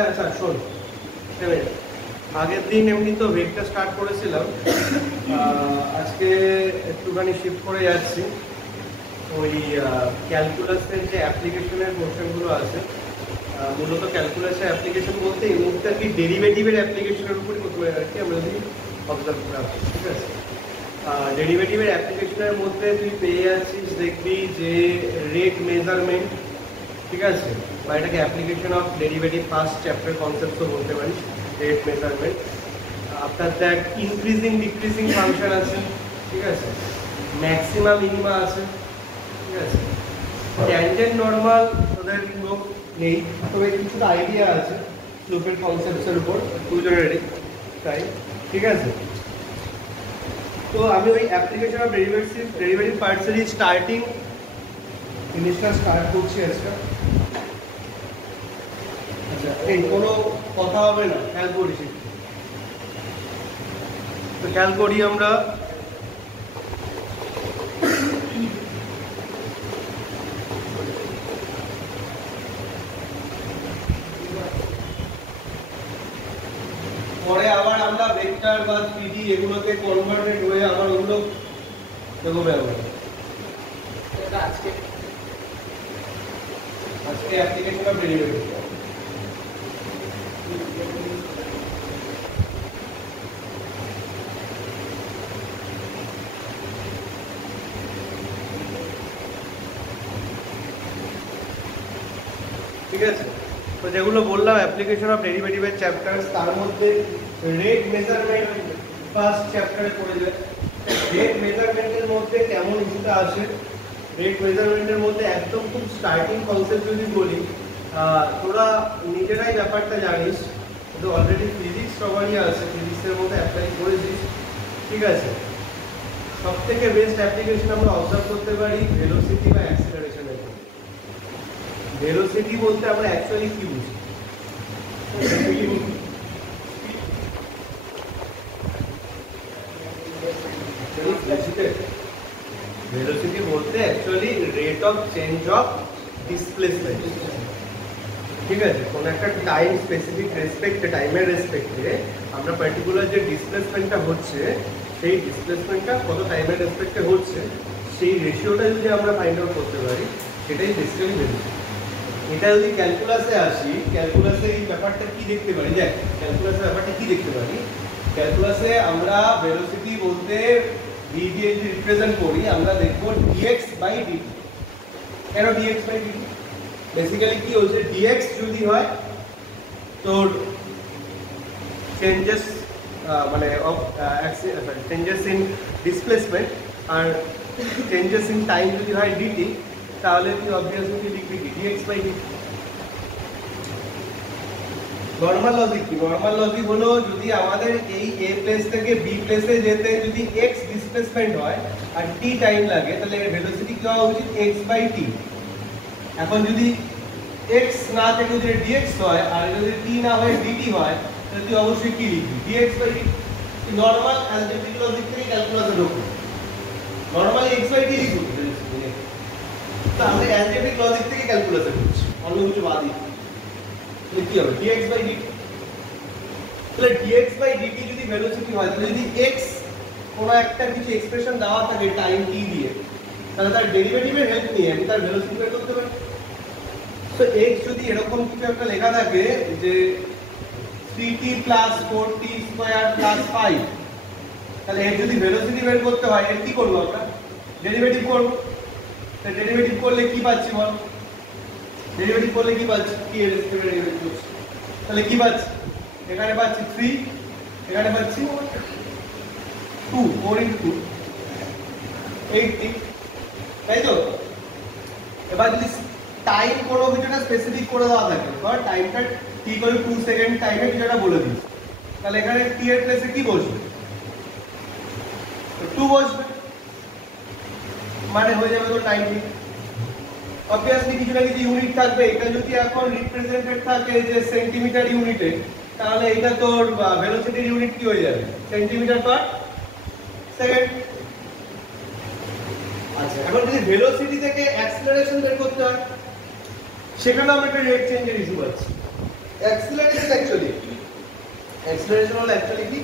আচ্ছা শোন, আগের দিন এমনি তো ভেক্টর স্টার্ট করেছিলাম, আজকে একটুখানি শিফট করে যাচ্ছি। ওই ক্যালকুলাসের যে অ্যাপ্লিকেশনের পোর্শনগুলো আছে, মূলত ক্যালকুলাসের অ্যাপ্লিকেশন বলতে এই মুহূর্তে আর কি ডেরিভেটিভের অ্যাপ্লিকেশনের উপরই প্রথমে আর কি আমরা যদি অবজার্ভ করা হয়, ঠিক আছে। ডেরিভেটিভের অ্যাপ্লিকেশনের মধ্যে তুই পেয়ে যাচ্ছিস, দেখবি যে রেট মেজারমেন্ট, ঠিক আছে, বা এটাকে application of derivative first chapter কনসেপ্টও বলতে পারিস, rate measurement. After that increasing decreasing function আছে, ঠিক আছে, ম্যাক্সিমা মিনিমা আছে, ঠিক আছে। ট্যানজেন্ট নর্মাল ওদের লোক নেই, তবে কিছুটা আইডিয়া আছে স্লোপের কনসেপ্টসের উপর দুজনেরই, তাই ঠিক আছে। তো আমি ওই অ্যাপ্লিকেশন অফ ডেরিভেটিভ পার্টসেরই স্টার্টিং জিনিসটা স্টার্ট করছি আজকে। আচ্ছা, এই কোনো কথা হবে না, খেয়াল করিস। তো খেয়াল করি আমরা পরে আবার আমরা ভেক্টর বা 3D এগুলোকে কনভার্টেড হয়ে আবার ওগুলো দেখো ব্যবহার আজকে অ্যাপ্লিকেশন অফ ডেরিভেটিভ। ঠিক আছে, তো যেগুলো বললাম অ্যাপ্লিকেশন অফ ডেরিভেটিভের চ্যাপ্টার, তার মধ্যে রেট মেজারমেন্ট ফার্স্ট চ্যাপ্টারে পড়ে যায়। রেট মেজারমেন্টের মধ্যে কেমন ইস্যুটা আসে, রেট মেজারমেন্টের মধ্যে একদম খুব স্টার্টিং কনসেপ্ট যদি বলি, তোরা নিজেরাই ব্যাপারটা জানিস, তো অলরেডি ফিজিক্স সবারই আছে, ফিজিক্সের মধ্যে অ্যাপ্লাই করেছিস, ঠিক আছে। সব থেকে বেস্ট অ্যাপ্লিকেশন আমরা অবজার্ভ করতে পারি ভেলোসিটি বা অ্যাক্সিলারেশনের। ভেলোসিটি বলতে আমরা অ্যাকচুয়ালি কি বুঝি? ভেলোসিটি বলতে actually rate of change of displacement, ঠিক আছে। কোন একটা টাইম স্পেসিফিক রেসপেক্টে, টাইমের রেসপেক্টে আমরা পার্টিকুলার যে ডিসপ্লেসমেন্টটা হচ্ছে, সেই ডিসপ্লেসমেন্টটা কত টাইমের রেসপেক্টে হচ্ছে, সেই রেশিওটা যদি আমরা ফাইন্ড আউট করতে পারি, সেটাই বেসিক্যালি ভেলোসিটি। এটা যদি ক্যালকুলাসে আসি, ক্যালকুলাসে এই ব্যাপারটা কি দেখতে পারি, দেখ ক্যালকুলাসের ব্যাপারটা কি দেখতে পারি। ক্যালকুলাসে আমরা ভেলোসিটি বলতে ভি দিয়ে যদি রিপ্রেজেন্ট করি, আমরা দেখবো ডিএক্স বাই ডিটি। কেন ডিএক্স বাই ডিটি? বেসিক্যালি কি হচ্ছে, ডিএক্স যদি হয় তোর চেঞ্জেস মানে অফ চেঞ্জেস ইন ডিসপ্লেসমেন্ট, আর চেঞ্জেস ইন টাইম যদি হয় ডিটি, তাহলে তুই অবভিয়াসলি লিখবি কি d x by d t. Normal logic কি? নর্মাল লজিক হলো যদি আমাদের এই এ প্লেস থেকে বি প্লেসে যেতে যদি এক্স ডিসপ্লেসমেন্ট হয় আর টি টাইম লাগে, তাহলে ভেলোসিটি কি হওয়া উচিত? এক্স বাই টি। এখন যদি এক্স না থেকে যদি ডিএক্স হয় আর যদি টি না হয় ডিটি হয়, তাহলে তুই অবশ্যই কি লিখবি? D x by t. Normal algebraic logic থেকে ক্যালকুলাসে ঢোকো, নর্মাল এক্স বাই টি লিখবো। তো আমরা অ্যালজেব্রিক লজিক থেকে ক্যালকুলাসে ঢুকছি, অন্য কিছু বাদ দিই, তাহলে কি হবে? dx by dt। তাহলে dx বাই dt যদি ভেলোসিটি হয়, তাহলে যদি x কোন একটা কিছু এক্সপ্রেশন দেওয়া থাকে টাইম t দিয়ে, তাহলে তার ডেরিভেটিভের হেল্প নিয়ে আমি তার ভেলোসিটি বের করতে পারি। সো x যদি এরকম কিছু একটা লেখা থাকে যে 3t + 4t² + 5, তাহলে এর যদি ভেলোসিটি বের করতে হয়, এর কি করব? আমরা ডেরিভেটিভ করব। তাহলে ডেরিভেটিভ করলে কি পাচ্ছি বল? ডেরিভেটিভ করলে কি পাচ্ছি? কি এর ডেরিভেটিভ করছি, তাহলে কি পাচ্ছি? এখানে পাচ্ছি 3, এখানে পাচ্ছি 2, 4 × 2 80, তাই তো? এবার যদি টাইম কোনো কিছুটা স্পেসিফিক করে দেওয়া থাকে, বা টাইমটা t = 2 সেকেন্ড টাইমে কিছুটা বলে দিই, তাহলে এখানে t এর প্লেসে কি বসবে? 2 বসবে, মানে হয়ে যাবে তো টাইম t। অবভিয়াসলি কিছু না কিছু ইউনিট থাকবে। এটা যদি এখন রিপ্রেজেন্টেড থাকে যে সেন্টিমিটার ইউনিটে, তাহলে এটা তোর ভেলোসিটির ইউনিট কি হয়ে যাবে? Centimetre per second. আচ্ছা, এখন যদি ভেলোসিটি থেকে অ্যাক্সিলারেশন বের করতে হয়, সেখানে আমরা একটা রেট চেঞ্জের ইস্যু পাচ্ছি, অ্যাক্সিলারেশন হলো অ্যাকচুয়ালি কি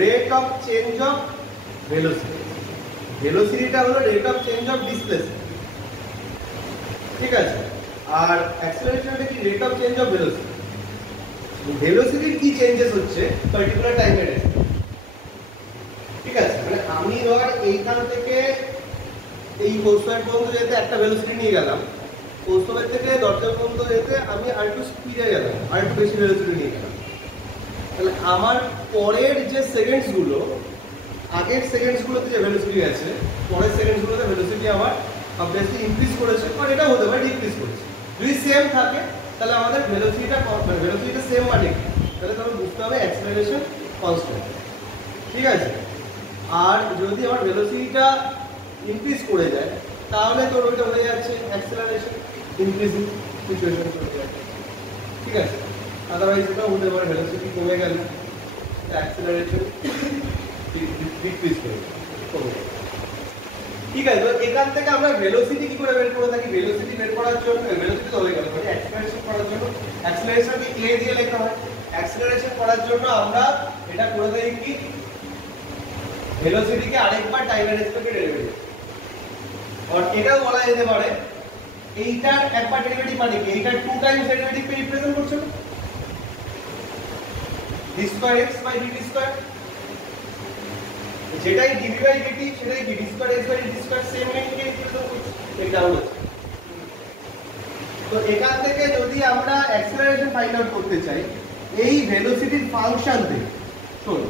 rate of change of velocity. ভেলোসিটিটা হলো rate of change of displacement, ঠিক আছে? আর অ্যাক্সিলারেশনটা কি rate of change of velocity. ভেলোসিটির কি চেঞ্জেস হচ্ছে পার্টিকুলার টাইমে রেসপেক্ট, ঠিক আছে? মানে আমি ধর এইখান থেকে এই কৌস্তবের পর্যন্ত যেতে একটা ভেলোসিটি নিয়ে গেলাম, কৌস্তবের থেকে দরজা পর্যন্ত যেতে আমি আর একটু স্পিডে গেলাম, আর একটু বেশি ভেলোসিটি নিয়ে গেলাম, তাহলে আমার পরের যে সেকেন্ডস গুলো, আগের সেকেন্ডস গুলোতে যে ভেলোসিটি আছে, পরের সেকেন্ডস গুলোতে ভেলোসিটি আমার অবভিয়াসলি ইনক্রিজ করেছে, আর এটা হতে পারে ডিক্রিজ করেছে। যদি সেম থাকে তাহলে আমাদের ভেলোসিটিটা সেম মানে কি, তাহলে তখন বুঝতে হবে অ্যাক্সিলারেশন কনস্ট্যান্ট, ঠিক আছে? আর যদি আমার ভেলোসিটিটা ইনক্রিজ করে যায় তাহলে তোর ওইটা হয়ে যাচ্ছে অ্যাক্সিলারেশন ইনক্রিজিং সিচুয়েশন চলে যাচ্ছে, ঠিক আছে? আদারওয়াইজ এটা হতে পারে ভেলোসিটি কমে গেল, অ্যাক্সিলারেশন ডিক্রিজ করে কমে গেল, ঠিক আছে? তো এখান থেকে আমরা ভেলোসিটি কি করে বের করে থাকি? ভেলোসিটি বের করার জন্য ভেলোসিটি তো হয়ে গেল, মানে অ্যাক্সিলারেশন করার জন্য অ্যাক্সিলারেশনকে a দিয়ে লেখা হয়। অ্যাক্সিলারেশন করার জন্য আমরা এটা করে দেই কি ভেলোসিটিকে আরেকবার টাইমের রেসপেক্টে ডেরিভেটিভ, আর এটাও বলা যেতে পারে এইটার একবার ডেরিভেটিভ মানে কি এইটার 2 টাইমস ডেরিভেটিভকে রিপ্রেজেন্ট করছে না, d square x by dt square, যেটাই dv বাই dt সেটাই d square x by dt square same মিনিংকে রিপ্রেজেন্ট করছে, এটা হলো। তো এখান থেকে যদি আমরা অ্যাক্সিলারেশন ফাইন্ড আউট করতে চাই এই ভেলোসিটির ফাংশন থেকে, শোন,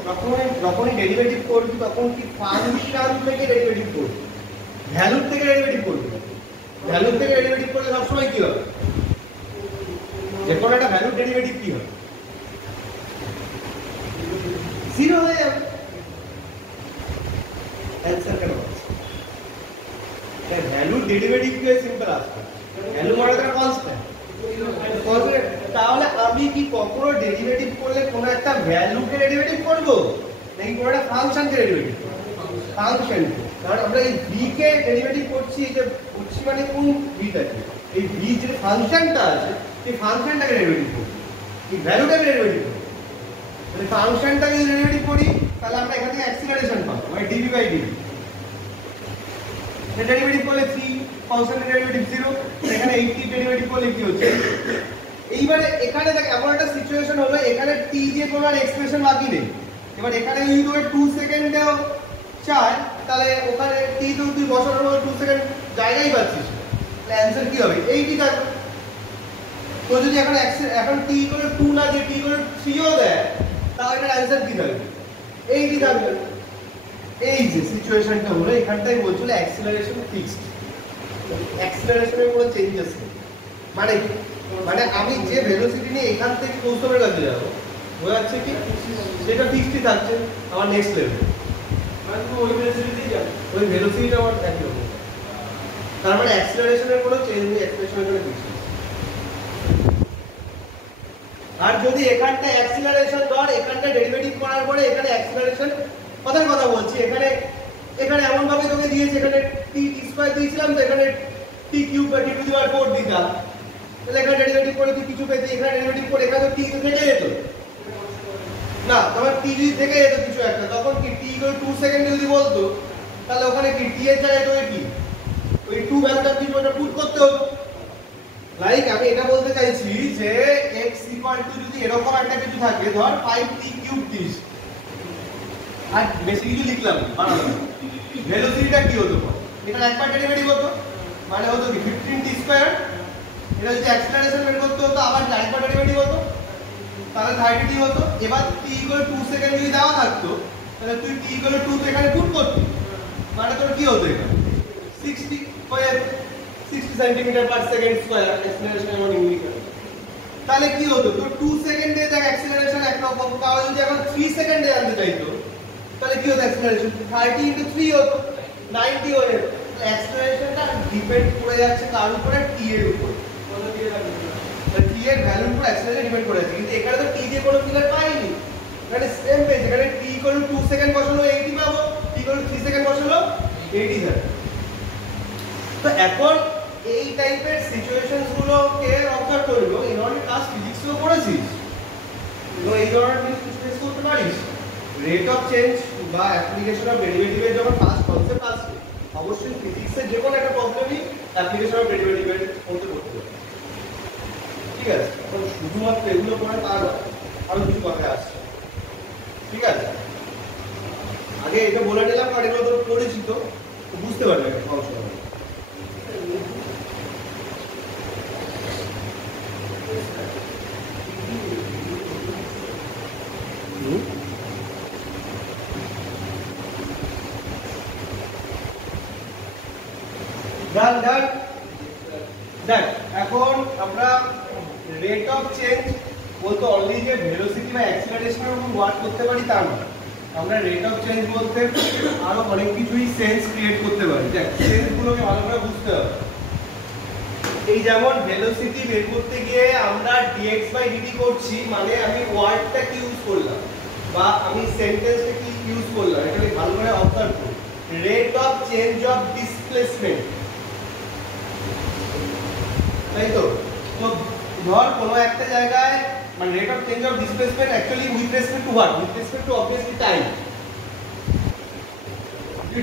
যখনই ডেরিভেটিভ করবি তখন কি ফাংশন থেকে ডেরিভেটিভ করবি, ভ্যালুর থেকে ডেরিভেটিভ করবি। ভ্যালুর থেকে ডেরিভেটিভ করলে সবসময় কি হবে, যে কোনো একটা ভ্যালুর ডেরিভেটিভ কি হবে, জিরো হয়ে যাবে। অ্যানসার কেন হচ্ছে ভ্যালুর ডেরিভেটিভ কে সিম্পল আসবে, ভ্যালু মানে একটা কনস্ট্যান্ট, তাহলে আমি কি কখনো ডেরিভেটিভ করলে কোনো একটা ভ্যালুকে ডেরিভেটিভ করব নাকি কোনো একটা ফাংশনকে ডেরিভেটিভ করব? ফাংশন, কারণ আমরা এই v কে ডেরিভেটিভ করছি, এটা করছি মানে কোন vটাকে, এই v যে ফাংশনটা আছে সেই ফাংশনটাকে ডেরিভেটিভ করব, এই ভ্যালুটাকে ডেরিভেটিভ করব। যদি ফাংশনটাকে ডেরিভেটিভ করি তাহলে আমরা এখান থেকে অ্যাক্সিলারেশন পাবো, মানে dv বাই dt। এটা ডেরিভেটিভ করলে 3, ফাংশনের ডেরিভেটিভ 0, এখানে 80 ডেরিভেটিভ করলে কি হচ্ছে? এইবারে এখানে দেখ এমন একটা সিচুয়েশন হলো এখানে t দিয়ে কোনো আর এক্সপ্রেশন বাকি নেই। এবার এখানে যদি তোকে 2 সেকেন্ডেও চাই তাহলে ওখানে t তো তুই বসানোর পর 2 সেকেন্ড জায়গাই পাচ্ছিস, তাহলে অ্যানসার কি হবে? 80 থাকবে। তো যদি এখন t করে 2 না দিয়ে t করে 3 ও দেয় তাহলে এটার অ্যানসার কি থাকবে? 80 থাকবে। এই যে সিচুয়েশনটা হলো এখানটাই বলছিল অ্যাক্সিলারেশন ফিক্সড, অ্যাক্সিলারেশনের কোনো চেঞ্জেস নেই। মানে কি, মানে আমি যে ভেলোসিটি নিয়ে এখান থেকে কৌস্তবের কাছে যাবো বোঝাচ্ছে কি সেটা ফিক্সডই থাকছে আমার নেক্সট লেভেলে, মানে ওই ভেলোসিটিতেই যাবে, ওই ভেলোসিটিটা আমার একই রকম, তার মানে অ্যাক্সিলারেশনের কোনো চেঞ্জ নেই, অ্যাক্সিলারেশনের কোনো ফিক্সড। আর যদি এখানটা অ্যাক্সিলারেশন ধর এখানটা ডেরিভেটিভ করার পরে এখানে অ্যাক্সিলারেশন কথার কথা বলছি, এখানে এমন ভাবে তোকে দিয়েছে এখানে t স্কয়ার দিয়েছিলাম তো এখানে t কিউব বা t টু দি পাওয়ার 4 দিতাম, তাহলে এখানে ডেরিভেটিভ করে তুই কিছু পেতি, এখানে ডেরিভেটিভ করে এখানে তো t থেকে যেত না, তোমার t যদি থেকে যেত কিছু একটা, তখন কি t = 2 সেকেন্ড যদি বলতো তাহলে ওখানে কি t এর জায়গায় তোকে কি ওই 2 ভ্যালুটা কিছু ওটা পুট করতে হতো। লাইক আমি এটা বলতে চাইছি যে x = যদি এরকম একটা কিছু থাকে ধর 5t³ দিস আর বেশি কিছু লিখলাম বানালাম, ভেলোসিটিটা কি হতো? এটা একবার ডেরিভেটিভ হতো মানে হতো কি 15t², এটা যদি অ্যাক্সিলারেশন বের করতে হতো আবার একবার ডেরিভেটিভ হতো তাহলে 30t হতো। এবার t = 2 সেকেন্ড যদি দেওয়া থাকতো তাহলে তুই t = 2 তো এখানে পুট করতি, মানে তোর কি হতো এখানে 60 হয়ে 60 সেমি/সেকেন্ড² অ্যাক্সিলারেশন এমন ইউনিট। তাহলে কি হতো তোর 2 সেকেন্ডে দেখ অ্যাক্সিলারেশন একরকম, তাহলে যদি এখন 3 সেকেন্ডে আনতে চাইতো তাহলে কি হতো অ্যাক্সিলারেশন 30 × 3 হতো 90 হয়ে যেত। অ্যাক্সিলারেশনটা ডিপেন্ড করে যাচ্ছে কার উপরে? t এর উপর, কোন দিয়ে রাখবে t এর ভ্যালুর উপর অ্যাক্সিলারেশন ডিপেন্ড করে আছে, কিন্তু এখানে তো t দিয়ে কোনো ফিগার পাইনি, এখানে সেম পেজ, এখানে t = 2 সেকেন্ড বসালো 80 পাবো, t = 3 সেকেন্ড বসালো 80 থাকে। তো এখন এই টাইপের সিচুয়েশনস গুলোকে অবজার্ভ করবো, এই ধরনের ক্লাস ফিজিক্সও করেছিস রেট অফ চেঞ্জ বা অ্যাপ্লিকেশন অফ ডেরিভেটিভের যখন ফার্স্ট কনসেপ্ট আসবে অবশ্যই ফিজিক্সের যে কোনো একটা প্রবলেমই অ্যাপ্লিকেশন অফ ডেরিভেটিভের মধ্যে করতে হবে। ঠিক আছে, এখন শুধুমাত্র এগুলো পড়া তার আরো কিছু কথা আসছে। ঠিক আছে, আগে এটা বলে নিলাম কারণ এগুলো তো পরিচিত, বুঝতে পারবে সমস্যা হবে। ডান ডান দেখ, এখন আমরা রেট অফ চেঞ্জ বলতে অনলি যে ভেলোসিটি বা অ্যাক্সিলারেশনের উপর ওয়ার্ক করতে পারি তা না, আমরা রেট অফ চেঞ্জ বলতে আরো অনেক কিছুই সেন্স ক্রিয়েট করতে পারি। দেখ সেন্সগুলোকে ভালো করে বুঝতে হবে। এই যেমন ভেলোসিটি বের করতে গিয়ে আমরা dx/dt করছি, মানে আমি ওয়ার্ডটা কি ইউজ করলাম বা আমি সেন্টেন্সটা কি ইউজ করলাম, এটাকে ভালো করে অবজার্ভ করুন। Rate of change of displacement, তাই তো? তো ধর কোনো একটা জায়গায় মানে rate of change of displacement actually with respect two what? With respect two obviously time.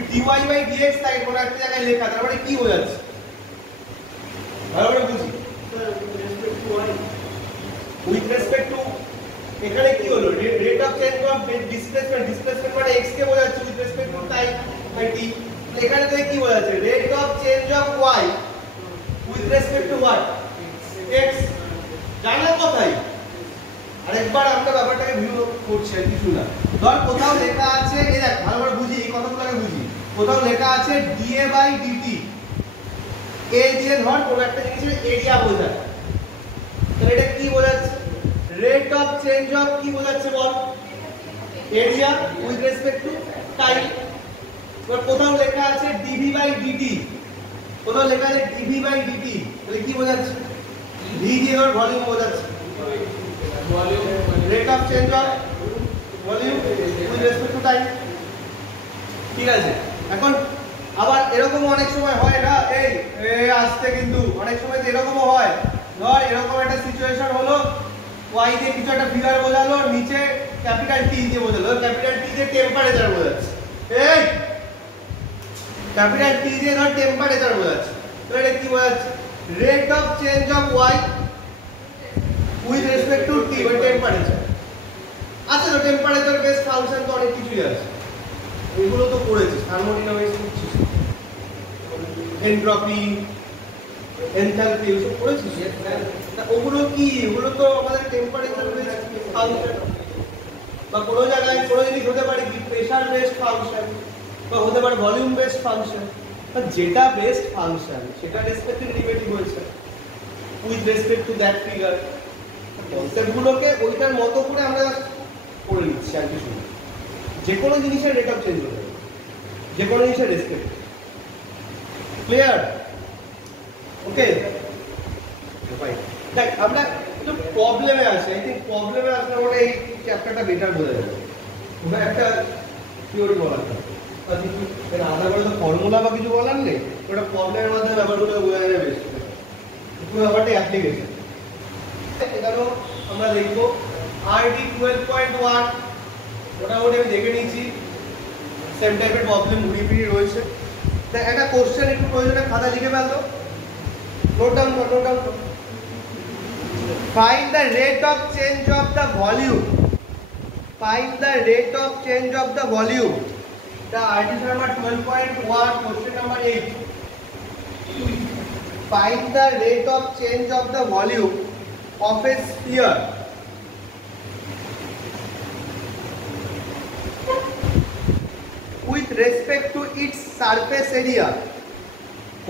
dy/dx তাই কোনো একটা জায়গায় লেখা, তার মানে কি বোঝাচ্ছে? ভালো করে বুঝি। উইথ রেসপেক্ট টু এখানে কি হলো? Rate of change of displacement, displacement মানে x কে বোঝাচ্ছে with respect to time by t। এখানে তো কি বোঝাচ্ছে? Rate of change of y with respect to what? x। জানা কথাই। আরেকবার আমরা ব্যাপারটাকে ভিউ করছি আর কিছু না। ধর কোথাও লেখা আছে, এই দেখ ভালো করে বুঝি, এই কথাগুলোকে বুঝি। কোথাও লেখা আছে dA/dt, a দিয়ে ধর কোনো একটা জিনিসের এরিয়া বোঝায়, তাহলে এটা কি বোঝাচ্ছে? রেট অফ চেঞ্জ অফ কি বোঝাচ্ছে বল? Area with respect to time. এবার কোথাও লেখা আছে dV/dt, কোথাও লেখা আছে dV/dt, তাহলে কি বোঝাচ্ছে? v দিয়ে ধর ভলিউম বোঝাচ্ছে, volume rate of change of volume with respect to time. ঠিক আছে, এখন আবার এরকম অনেক সময় হয় না, এই আসতে কিন্তু অনেক সময় এরকমও হয়। ধর এরকম একটা সিচুয়েশন হলো, y দিয়ে কিছু একটা ফিগার বোঝালো, নিচে ক্যাপিটাল T দিয়ে বোঝালো, ক্যাপিটাল T দিয়ে টেম্পারেচার বোঝাচ্ছে। এই ক্যাপিটাল T দিয়ে ধর টেম্পারেচার বোঝাচ্ছে, তাহলে এটা কি বোঝাচ্ছে? Rate of change of y with respect two t বা টেম্পারেচার। আচ্ছা, তো টেম্পারেচার বেসড ফাংশন তো অনেক কিছুই আছে, এগুলো তো পড়েছিস, থার্মোডাইনামিক্স পড়ছিস, এনট্রপি, এনথালপি এসব পড়েছিস। ওগুলো কি? ওগুলো তো আমাদের টেম্পারেচার বেসড ফাংশন, বা কোনো জায়গায় কোনো জিনিস হতে পারে কি প্রেসার বেসড ফাংশন, বা হতে পারে ভলিউম বেসড ফাংশন। যেটা বেসড ফাংশন সেটা রেসপেক্টিভ ডেরিভেটিভ হয়েছে with respect to that figure. কনসেপ্টগুলোকে ওইটার মতো করে আমরা করে নিচ্ছি আর কিছু না। যে কোনো জিনিসের রেট অফ চেঞ্জ হতে পারে, যে কোনো জিনিসের রেসপেক্ট। ক্লিয়ার? ওকে, দেখ আমরা একটু প্রবলেমে আসি। আই থিঙ্ক প্রবলেমে আসলে আমরা এই চ্যাপ্টারটা বেটার বোঝা যাবে। ওটা একটা থিওরি বলার আলাদা করে তো ফর্মুলা বা কিছু বলার নেই, ওটা প্রবলেমের মাধ্যমে ব্যাপারগুলো বোঝা যাবে বেশি। পুরো ব্যাপারটা অ্যাপ্লিকেশন। এখানেও আমরা দেখবো RD 12.1, মোটামুটি আমি দেখে নিয়েছি, সেম টাইপের প্রবলেম ঘুরিয়ে ফিরিয়ে রয়েছে। দেখ একটা কোশ্চেন একটু প্রয়োজনে খাতা লিখে ফেলতো, নোট ডাউন কর, নোট ডাউন কর। Find the rate of change of the volume. Find the rate of change of the volume. The RD number 12.1, question number 8. Find the rate of change of the volume of a sphere with respect to its surface area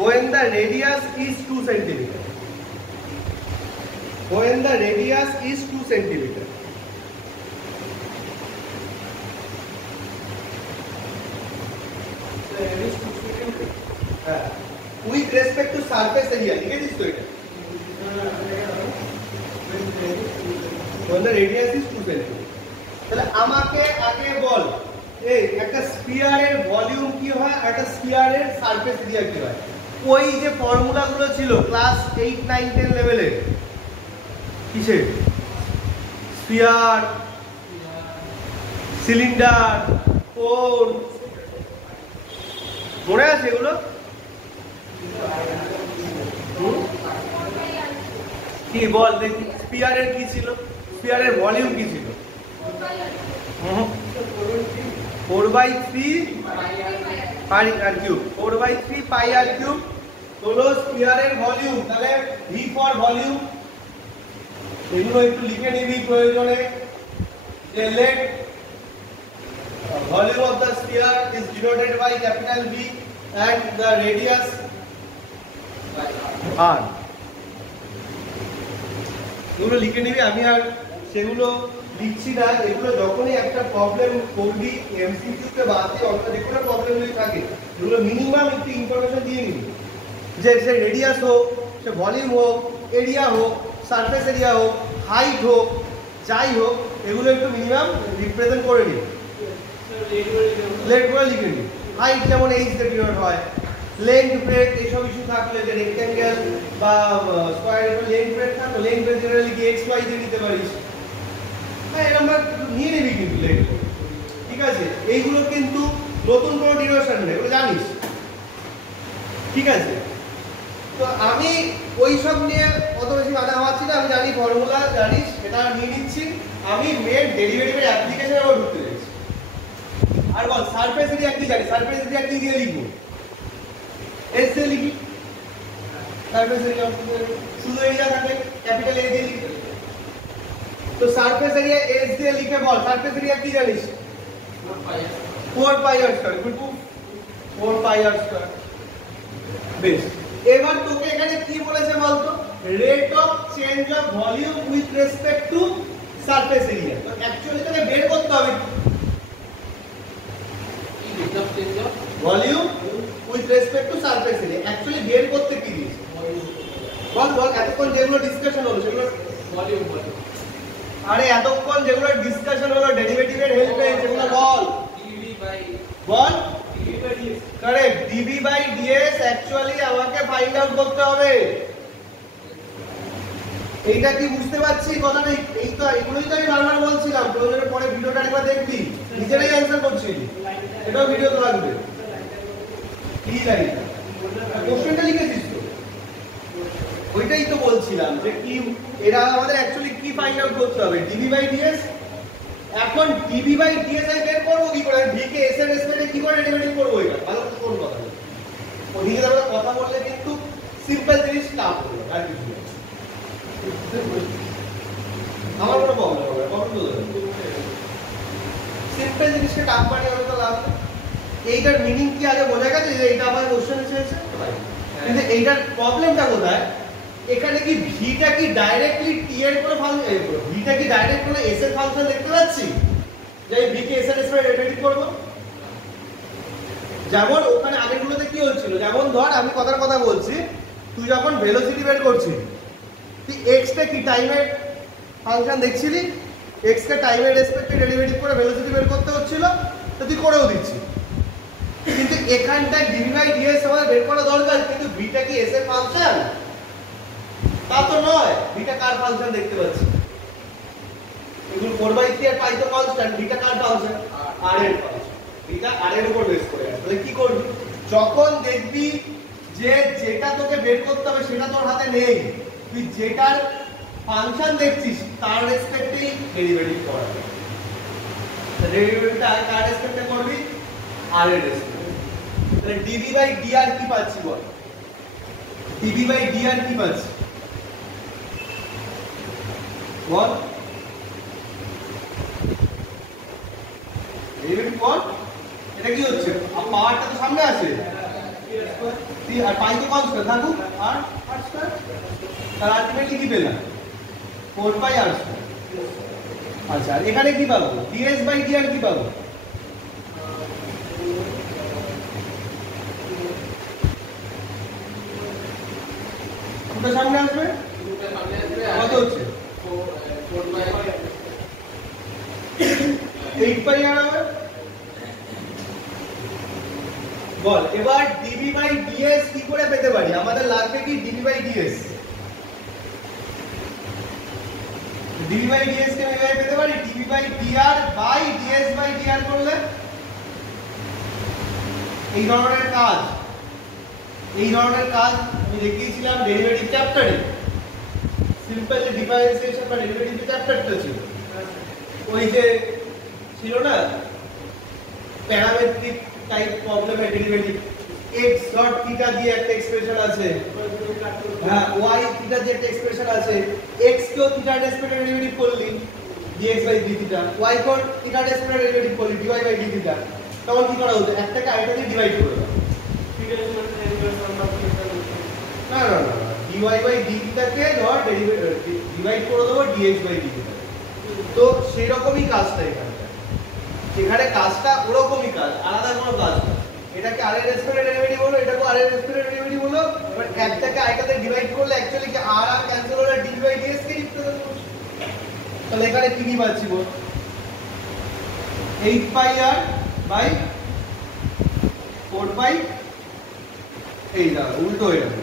when the radius is 2 cm. When the radius is 2 cm. With respect to surface area, লিখে this তো এটা। When the radius is 2 cm. তাহলে আমাকে আগে বল, এই একটা স্ফিয়ারের volume কি হয়, একটা স্ফিয়ারের সারফেস এরিয়া কি হয়। ওই যে ফর্মুলাগুলো ছিল ক্লাস 8, 9, 10 লেভেলে, কিসের? স্ফিয়ার, সিলিন্ডার, কোন, মনে আছে এগুলো? কি বল দেখি, স্পিয়ারের কি ছিল? স্পিয়ারের ভলিউম কি ছিল? 4/3 পাই আর কিউব, 4/3 পাই আর কিউব হলো স্পিয়ারের ভলিউম। তাহলে V ফর ভলিউম, এগুলো একটু লিখে নিবি প্রয়োজনে। যে let volume of the sphere is denoted by capital V and the radius r, এগুলো লিখে নিবি। আমি আর সেগুলো লিখছি না, এগুলো যখনই একটা প্রবলেম করবি এমসিকিউ তে বাদ দিয়ে অন্য যে কোনো প্রবলেম যদি থাকে এগুলো মিনিমাম একটু ইনফরমেশন দিয়ে নিবি, যে সে রেডিয়াস হোক, সে ভলিউম হোক, এরিয়া হোক, সারফেস এরিয়া হোক, হাইট হোক, যাই হোক, এগুলো একটু মিনিমাম রিপ্রেজেন্ট করে নিবি, লেট করে লিখে নিবি। হাইট যেমন এইচ দিয়ে ডিনোট হয়, লেন্থ ব্রেথ এইসব ইস্যু থাকলে যে রেক্ট্যাঙ্গেল বা স্কয়ারের লেন্থ ব্রেথ থাকলে লেন্থ ব্রেথ জেনারেলি কি এক্স ওয়াই দিয়ে নিতে পারিস। হ্যাঁ, এরকম নিয়ে নিবি কিন্তু লেট, ঠিক আছে? এইগুলো কিন্তু নতুন কোনো ডিরেকশন নেই, এগুলো জানিস, ঠিক আছে? তো আমি ওই সব নিয়ে অত বেশি মাথা ঘামাচ্ছি না, আমি জানি ফর্মুলা জানিস, এটা নিয়ে নিচ্ছি। আমি মেন ডেরিভেটিভের অ্যাপ্লিকেশনে আবার ঢুকতে যাচ্ছি। আর বল সারফেস এরিয়া কি জানি? সারফেস এরিয়া কি দিয়ে লিখবো? এস দিয়ে লিখি। সারফেস এরিয়া শুধু এরিয়া থাকে ক্যাপিটাল এ দিয়ে লিখি। তো সারফেস এরিয়া এস দিয়ে লিখে বল সারফেস এরিয়া কি জানিস? 4 পাই আর স্কয়ার। গুড, 4 পাই আর স্কয়ার। বেশ, এবার তোকে এখানে কি বলেছে বলতো? Rate of change of volume with respect two surface area. তো অ্যাকচুয়ালি তোকে বের করতে হবে volume with respect two surface area. Actually বের করতে কি দিয়েছে বল? বল এতক্ষণ যেগুলো ডিসকাশন হলো সেগুলো ভলিউম। আরে এতক্ষণ যেগুলো ডিসকাশন হলো ডেরিভেটিভের হেল্পে সেগুলো বল। বল correct, dv by ds actually আমাকে ফাইন্ড আউট করতে হবে। এইটা কি বুঝতে পারছিস কথাটা? এই তো এগুলোই তো আমি বারবার বলছিলাম, প্রয়োজনে পরে ভিডিওটা একবার দেখবি, নিজেরাই অ্যানসার করছিলি, এটাও ভিডিওতে লাগবে। কি লাইন কোশ্চেনটা লিখেছিস তো? ওইটাই তো বলছিলাম যে কি এরা আমাদের অ্যাকচুয়ালি কি ফাইন্ড আউট করতে হবে, dv বাই ds। এখন dv বাই ds আমি বের করব কি করে? v কে s এর রেসপেক্টে কি করে ডেরিভেটিভ করব? এটা ভালো করে শোন কথা। ওদিকে আমরা কথা বললে কিন্তু সিম্পল জিনিস টাফ হবে, আর কিছু না। আমার কোনো প্রবলেম হবে না, প্রবলেম তো সিম্পল জিনিসকে টাফ বানিয়ে তো লাভ নেই। এইটার মিনিং কি আগে বোঝা গেছে যে এটা আমার কোশ্চেন এসেছে? কিন্তু এইটার প্রবলেমটা কোথায়? এখানে কি ভিটা কি ডাইরেক্টলি টি এর কোনো ফাংশন, ভিটা কি ডাইরেক্ট কোনো এস এর ফাংশন দেখতে পাচ্ছি যে ভি কে এস এর রেসপেক্টে ডেরিভেটিভ করব? যেমন ওখানে আগেরগুলোতে কি হচ্ছিল, যেমন ধর আমি কথা বলছি, তুই যখন ভেলোসিটি বের করছিস তুই এক্স কে কি টাইমের ফাংশন দেখছিলি, এক্স কে টাইমের রেসপেক্টে ডেরিভেটিভ করে ভেলোসিটি বের করতে হচ্ছিল, তো তুই করেও দিচ্ছিস। কিন্তু এখানটায় dv বাই ds আমাদের বের করা দরকার, কিন্তু ভিটা কি s এর ফাংশন? তা তো নয়। ভিটা কার ফাংশন দেখতে পাচ্ছি? এগুলো 4/3 আর পাই তো কনস্ট্যান্ট। ভিটা কার ফাংশন? r এর ফাংশন। ভিটা r এর উপর বেস করে আছে। তাহলে কি করবি? যখন দেখবি যে যেটা তোকে বের করতে হবে সেটা তোর হাতে নেই, তুই যেটার ফাংশন দেখছিস তার রেসপেক্টেই ডেরিভেটিভ করবি। ডেরিভেটিভটা কার রেসপেক্টে করবি? r এর রেসপেক্টে। তাহলে dv বাই dr কি পাচ্ছি বল? dv বাই dr কি পাচ্ছি বল? ডেরিভেটিভ কর। এটা কি হচ্ছে? আর পাওয়ারটা তো সামনে আছে, আর পাই তো কনস্ট্যান্ট থাকুক, আর r স্কয়ার। তাহলে আলটিমেটলি কি পেলাম? 4 পাই r স্কয়ার। আচ্ছা, আর এখানে কি পাবো? ds বাই dr কি পাবো? দুটো সামনে আসবে, কত হচ্ছে? 8 পাই আর হবে। বল এবার dv বাই ds কি করে পেতে পারি? আমাদের লাগবে কি dv by ds। dv by ds কে আমি পেতে পারি dv by dr by ds by dr করলে এই ধরনের কাজ আমি দেখিয়েছিলাম ডেরিভেটিভ চ্যাপ্টারে। সিম্পল ডিফারেন্সিয়েশন বা ডেরিভেটিভ চ্যাপ্টারটা ছিল, ওই যে ছিল না প্যারামেট্রিক টাইপ প্রবলেমের ডেরিভেটিভ, x ডট থিটা দিয়ে একটা এক্সপ্রেশন আছে, হ্যাঁ y থিটা দিয়ে একটা এক্সপ্রেশন আছে, x কেও থিটা রেসপেক্টে ডেরিভেটিভ করলি dx by d theta, y কেও থিটা রেসপেক্টে ডেরিভেটিভ করলি dy বাই d থিটা, তখন কি করা হতো? একটাকে আরেকটা দিয়ে ডিভাইড করে দাও। না না না dy বাই d থিটাকে ধর ডিভাইড করে দেবো dx বাই d থিটা। তো সেই রকমই কাজটা এখানে কাজটা ওরকমই কাজ, আলাদা কোনো কাজ না। এটাকে আর এর রেসপেক্টে ডেরিভেটিভ হলো, এটাকে আর এর রেসপেক্টে ডেরিভেটিভ হলো, বাট একটাকে আরেকটাতে ডিভাইড করলে অ্যাকচুয়ালি কি আর ক্যান্সেল হলো, d বাই ds কে রিপ্রেজেন্ট করছে। তাহলে এখানে কি কি পাচ্ছি বল? 8 পাই r বাই 4 পাই, এই না উল্টো হয়ে গেল।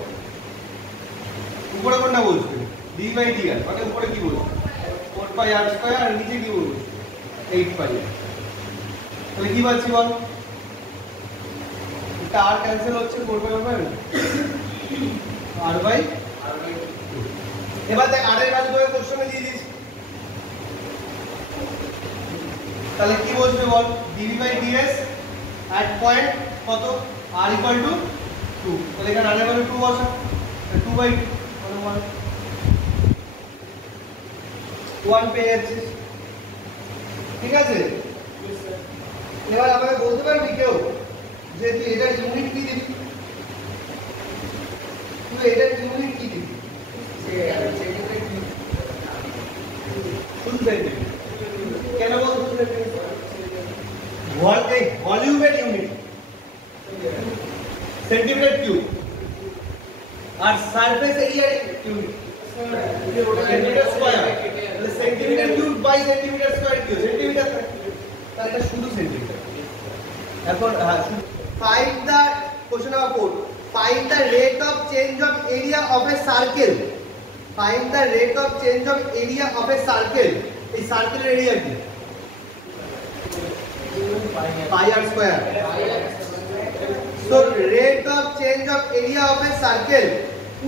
উপরে কোনটা বলছিস? d বাই dr, মানে উপরে কি বলছিস? 4 পাই r স্কয়ার, আর নিচে কি বলছিস? 8 পাই। তাহলে কি পাচ্ছি বল? এটা r ক্যান্সেল হচ্ছে, 4 পাই হবে r বাই। এবার দেখ r এর ভ্যালু তোকে কোশ্চেনে দিয়ে দিয়েছি, তাহলে কি বলবে বল? dv by ds at point কত? r equal to 2। তাহলে এখানে r এর ভ্যালু 2 বসা, 2 বাই 2 মানে 1 পেয়ে যাচ্ছিস, ঠিক আছে? এবার আমাকে বলতে পারবি কেউ যে তুই এটার ইউনিট কি দিবি? তুই এটার ইউনিট কি দিবি? শুধু সেন্টিমিটার। কেন বলতো শুধু সেন্টিমিটার? ভলিউমের ইউনিট সেন্টিমিটার কিউব, আর সারফেস এরিয়ার ইউনিট সেন্টিমিটার স্কয়ার। তাহলে centimetre cube by centimetre square কি? সেন্টিমিটার। তাহলে এটা শুধু সেন্টিমিটার। এখন find the question number 4, find the rate of change of area of a circle. Find the rate of change of area of a circle. এই সার্কেলের area কি? Pi r square. So rate of change of area of a circle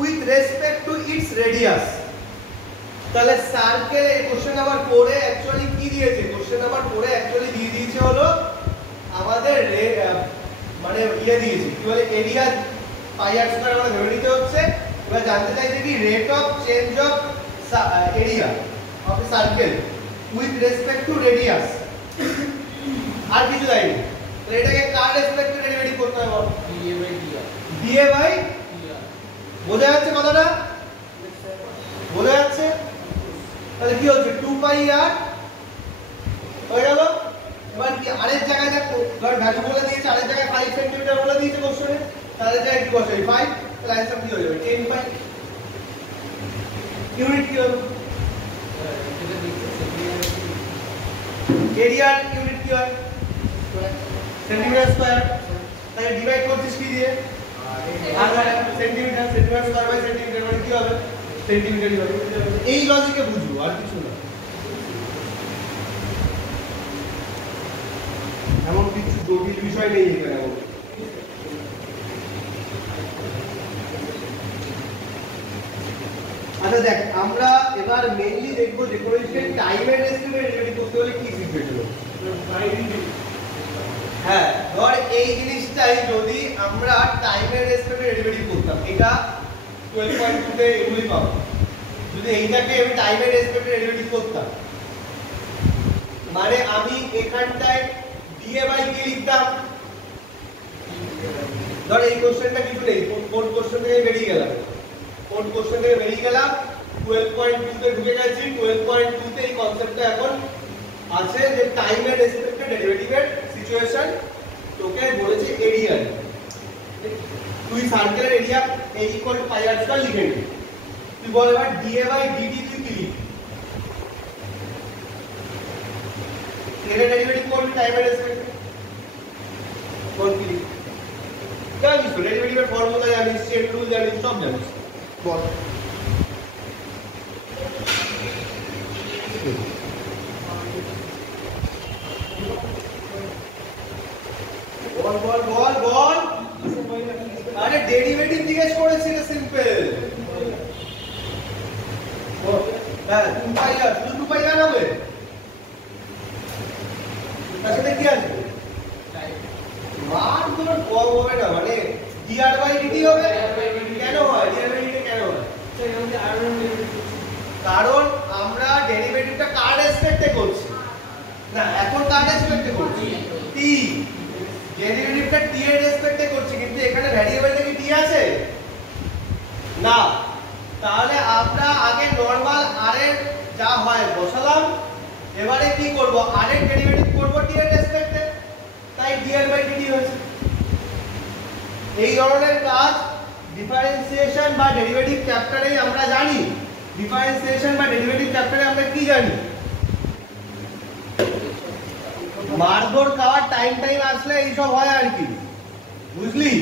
with respect to its radius। তাহলে circle এই question number 4 এ actually কি দিয়েছে? Question number 4 এ actually দিয়ে দিয়েছে হলো আমাদের মানে দিয়েছে কি বলে এরিয়া পাই আর স্কয়ার আমরা ধরে নিতে হচ্ছে। এবার জানতে চাইছে কি rate of change of area of a circle with respect to radius, আর কিছু দেয়নি। তাহলে এটাকে কার রেসপেক্টে ডেরিভেটিভ করতে হবে? dA বাই বোঝা যাচ্ছে কথাটা? বোঝা যাচ্ছে? তাহলে কি হচ্ছে 2 পাই r হয়ে গেল। এবার কি আরেক জায়গায় দেখো, ধর ভ্যালু বলে দিয়েছে, আরেক জায়গায় 5 সেন্টিমিটার বলে দিয়েছে কোশ্চেনে, তাহলে জায়গায় কি বসাই 5, তাহলে आंसर কি হয়ে যাবে 10 পাই। ইউনিট কি হবে? এরিয়ার ইউনিট কি হয়? Centimetre square. তাহলে ডিভাইড করছিস কি দিয়ে? আর centimetre, centimetre square by centimetre মানে কি হবে? সেন্টিমিটারই হবে। এই লজিকে বুঝবো, আর কিছু না। এমন কিছু জটিল বিষয় নেই এখানে। আচ্ছা দেখ, আমরা এবার মেইনলি দেখবো যে কোন টাইমের রেসপেক্টে ডেরিভেটিভ করতে হলে কি সিচুয়েশন হবে। হ্যাঁ, ধর এই জিনিসটাই যদি আমরা টাইমের রেসপেক্টে ডেরিভেটিভ করতাম, এটা 12.2 তে এগুলি পাবো। যদি এইটাকে আমি টাইমের রেসপেক্টে ডেরিভেটিভ করতাম, মানে আমি এখানটায় dA বাই d লিখতাম। ধর এই কোশ্চেনটা কিছু নেই, ফোর্থ কোশ্চেন থেকে বেরিয়ে গেলাম, 12.2 তে ঢুকে গেছি। 12.2 তে এই কনসেপ্টটা এখন আছে যে টাইমের রেসপেক্টে ডেরিভেটিভের সিচুয়েশন তোকে বলেছে এরিয়া। তুই সার্কেলের area a equal to pi r square লিখে নিবি। তুই বল এবার dA বাই dt তুই কি লিখবি? এর ডেরিভেটিভ করবি টাইমের রেসপেক্টে, কোন কি জানিস? তো ডেরিভেটিভের ফর্মুলা জানিস, চেন রুল জানিস, সব জানিস। বল বল বল বল। আরে ডেরিভেটিভ জিজ্ঞেস করেছিল, সিম্পল। হ্যাঁ 2 পাই আর, শুধু 2 পাই আর হবে। তার সাথে কি আছে? মান তোর কম হবে না, মানে dr বাই dt হবে। কেন হয় dr বাই dt কেন হয়? কারণ আমরা ডেরিভেটিভটা কার রেসপেক্টে করছি না, এখন কার রেসপেক্টে করছি? t। ডেরিভেটিভটা t এর রেসপেক্টে করছি, কিন্তু এখানে ভ্যারিয়েবলটা কি t আছে না। তাহলে আমরা আগে নরমাল r এর যা হয় বসালাম, এবারে কি করব? r এর ডেরিভেটিভ করব t এর রেসপেক্টে, তাই dr বাই dt হয়েছে। এই ধরনের কাজ ডিফারেন্সিয়েশন বা ডেরিভেটিভ চ্যাপ্টারে আমরা জানি। ডিফারেন্সিয়েশন বা ডেরিভেটিভ চ্যাপ্টারে আমরা কি জানি? মারধর খাওয়ার টাইম আসলে এই সব হয় আর কি, বুঝলি?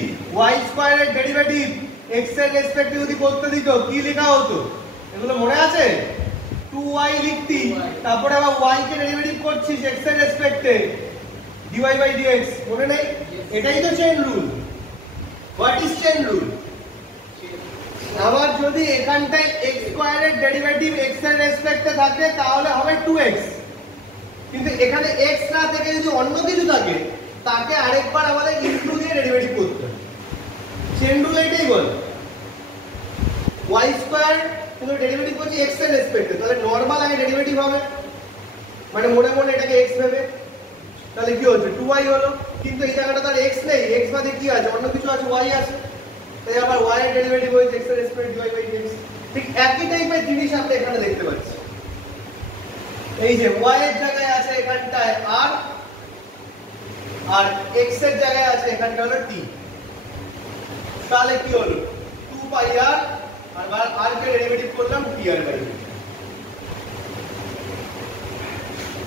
y স্কয়ার এর ডেরিভেটিভ x এর রেসপেক্টে যদি করতে দিত কি লেখা হতো? এগুলো মনে আছে? 2y লিখতি, তারপরে আবার y কে ডেরিভেটিভ করছিস x এর রেসপেক্টে, dy বাই dx, মনে নেই? এটাই তো chain rule. What is chain rule? আবার যদি এখানটায় x স্কয়ার এর ডেরিভেটিভ x এর রেসপেক্টে থাকে তাহলে হবে 2x, কিন্তু এখানে x না থেকে যদি অন্য কিছু থাকে তাকে আরেকবার আমাদের ইনটু দিয়ে ডেরিভেটিভ করতে হবে। চেইন রুল এটাই বলে। y স্কয়ার কিন্তু ডেরিভেটিভ করছি x এর রেসপেক্টে, তাহলে নরমাল আগে ডেরিভেটিভ হবে, মানে মনে মনে এটাকে x ভেবে, তাহলে কি হচ্ছে 2y হলো। কিন্তু এই জায়গাটা তার x নেই, x বাদে কি আছে? অন্য কিছু আছে, y আছে, তাই আবার y এর ডেরিভেটিভ হচ্ছে x এর রেসপেক্ট dy বাই dx। ঠিক একই টাইপের জিনিস আমরা এখানে দেখতে পাচ্ছি। এই যে y এর জায়গায় আছে এখানটায় r, আর x এর জায়গায় আছে এখানটা হলো t। তাহলে কি হলো? 2 পাই r, আর r কে ডেরিভেটিভ করলাম dr বাই dt।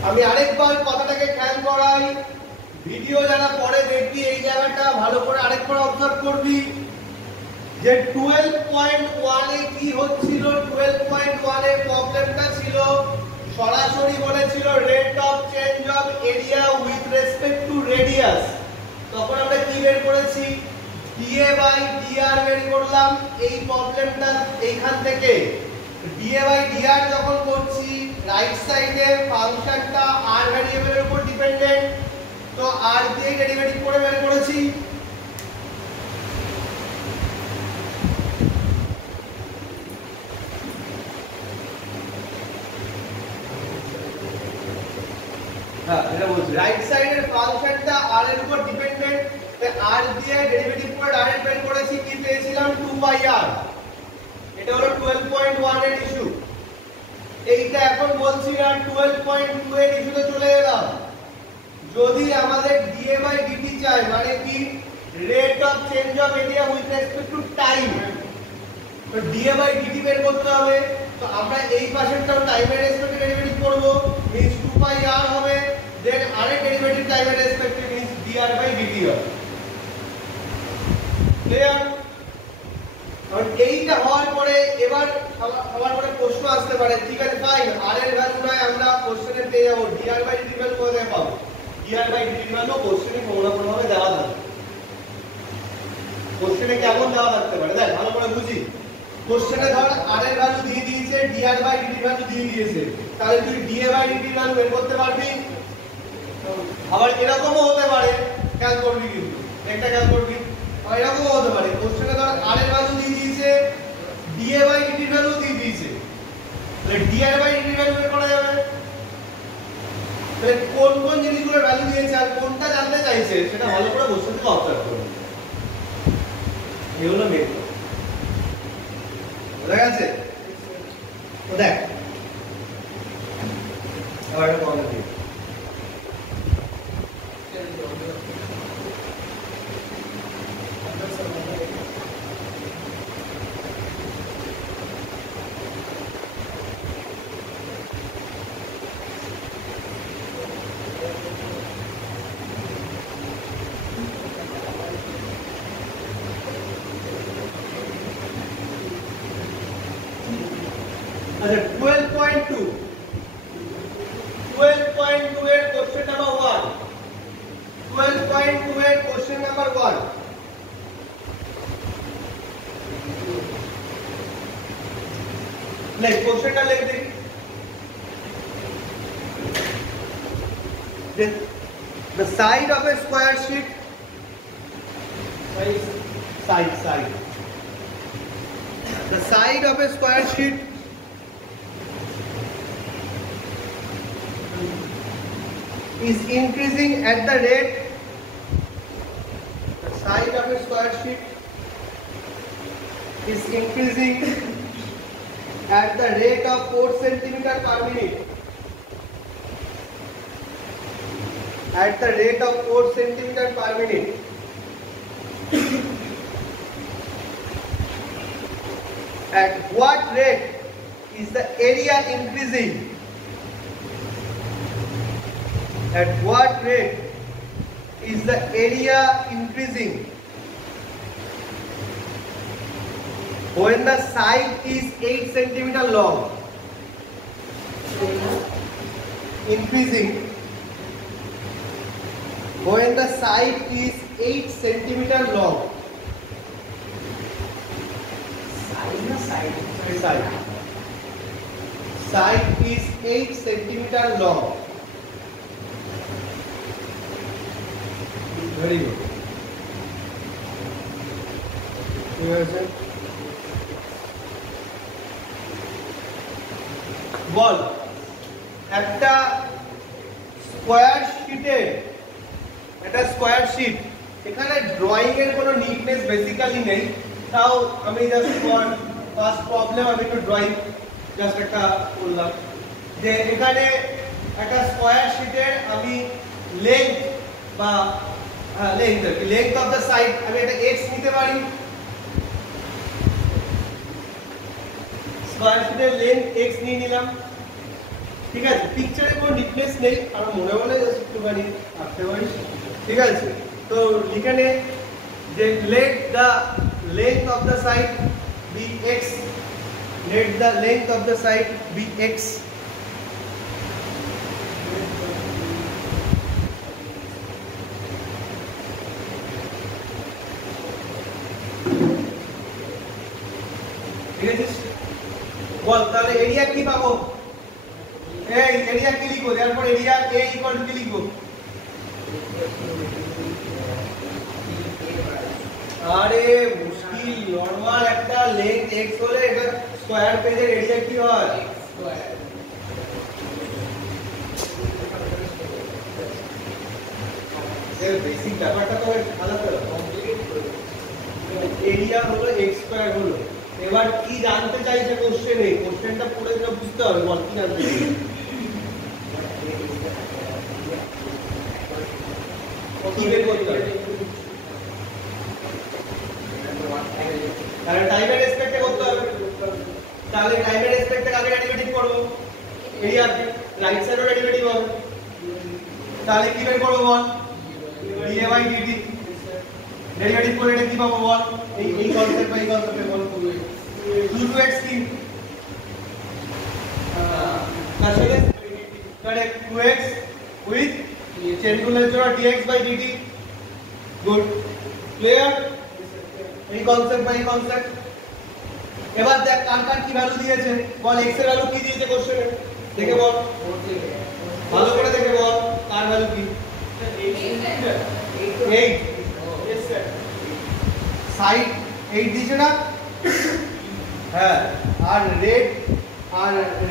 আমি আরেকবার কথাটাকে খেয়াল করাই, ভিডিও যারা পরে দেখবি এই জায়গাটা ভালো করে আরেকবার অবজার্ভ করবি যে 12.1 এ কি হচ্ছিল। 12.1 এর প্রবলেমটা ছিল সরাসরি বলেছিল rate of change of area with respect to radius. তখন আমরা কি বের করেছি? dA বাই dr বের করলাম। এই প্রবলেমটা এইখান থেকে dA বাই dr যখন করছি, রাইট সাইডে ফাংশনটা r ভ্যারিয়েবলের উপর ডিপেন্ডেন্ট, তো r দিয়ে ডেরিভেটিভ করে বের করেছি। হ্যাঁ এটা বলছি, রাইট সাইডের ফাংশনটা r এর উপর ডিপেন্ডেন্ট, তাই r দিয়ে ডেরিভেটিভ করে ডাইরেক্ট বের করেছি। কি পেয়েছিলাম? 2 পাই r। এটা হলো 12.1 এর ইস্যু। এইটা এখন বলছি না, 12.2 এর ইস্যুতে চলে এলাম। যদি আমাদের dA বাই dt চাই, মানে কি? Rate of change of area with respect to time, তো dA বাই dt বের করতে হবে। তো আমরা এই পাশেরটাও টাইমের রেসপেক্টে ডেরিভেটিভ করব, মিন্স 2 পাই r হবে, দেন r এর ডেরিভেটিভ টাইমের রেসপেক্টে মিন্স dr বাই dt হবে। ক্লিয়ার? আর এইটা হওয়ার পরে এবার সবার পরে প্রশ্ন আসতে পারে, ঠিক আছে ফাইন, r এর ভ্যালু নয় আমরা কোশ্চেনে পেয়ে যাব, dr বাই dt ভ্যালু কোথায় পাবো? dr বাই dt ভ্যালু কোশ্চেনে কোনো না কোনো ভাবে দেওয়া থাকে। কোশ্চেনে কেমন দেওয়া থাকতে পারে দেখ ভালো করে বুঝি। কোশ্চেনে ধর r এর ভ্যালু দিয়ে দিয়েছে, dr বাই dt ভ্যালু দিয়ে দিয়েছে, তাহলে তুই dA বাই dt ভ্যালু বের করতে পারবি। আবার এরকমও হতে পারে, খেয়াল করবি, কিন্তু একটা খেয়াল করবি, আর এরকমও হতে পারে কোশ্চেনে ধর r এর ভ্যালু দিয়ে দিয়েছে, dA বাই dt ভ্যালু দিয়ে দিয়েছে, তাহলে dr বাই dt ভ্যালু বের করা যাবে। তাহলে কোন কোন জিনিসগুলোর ভ্যালু দিয়েছে আর কোনটা জানতে চাইছে সেটা ভালো করে কোশ্চেন থেকে অবজার্ভ করুন। এই হলো মেন। বুঝা গেছে? তো দেখ আবার একটা প্রবলেম দিই। আচ্ছা 12.2 এর question number 1, 12.2 question number 1. Like question টা লিখে দিই। The side of a square sheet, side. The side of a square sheet is increasing at the rate. The side of a square sheet is increasing at the rate of 4 centimeter per minute. At the rate of 4 centimeter per minute. At what rate is the area increasing? At what rate is the area increasing? When the side is 8 centimeter long. Increasing. When the side is 8 centimeter long. Side is 8 centimeter long. Very good. বল একটা square শিটে, একটা square sheet, এখানে drawing এর কোনো নিটনেস basically নেই, তাও আমি just for first problem আমি একটু ড্রয়িং জাস্ট একটা করলাম যে এখানে একটা স্কয়ার শিটের আমি লেন্থ বা লেন্থ অফ দ্য সাইড আমি একটা x নিতে পারি। স্কয়ার শিটের লেন্থ x নিয়ে নিলাম, ঠিক আছে। পিকচারে কোনো ডিফারেন্স নেই, আর মনে মনে জাস্ট একটুখানি আঁকতে পারি, ঠিক আছে। তো এখানে যে let the length of the side be x, let the length of the side be x, ঠিক আছে। বল তাহলে এরিয়া কি পাবো? এই এরিয়া কি লিখবো? তারপর এরিয়া a ইকুয়াল টু কি লিখবো? আরে মুশকিল, নরমাল একটা লেন্থ x হলে এটা স্কয়ার পেজের এরিয়া কি হয়? স্কয়ার। এর বেসিক ব্যাপারটা তো আলাদা, কমপ্লিকেট করে এরিয়া হলো x স্কয়ার হলো। এবার কি জানতে চাইছে কোশ্চেনে? কোশ্চেনটা পড়ে যা বুঝতে হবে, বল কি জানতে চাইছে? কি বের করতে হবে? তাহলে টাইমের রেসপেক্টে করতে হবে। তাহলে টাইমের রেসপেক্টে আগে ডেরিভেটিভ করব, এরিয়া রাইট সাইডের ডেরিভেটিভ হবে। তাহলে কি বের করব বল? dA বাই dt ডেরিভেটিভ করে এটা কি পাবো বল? এই কনসেপ্ট বাই কনসেপ্টে বল 2x কি আসলে কারেক্ট 2x উইথ চেন টুলের জন্য dx by dt। Good, clear? এই কনসেপ্ট বাই কনসেপ্ট। এবার দেখ কার কার কি ভ্যালু দিয়েছে বল। x এর ভ্যালু কি দিয়েছে কোশ্চেনে? দেখে বল, ভালো করে দেখে বল কার ভ্যালু কি? 8। Yes sir. সাইড 8 দিয়েছে না? হ্যাঁ। আর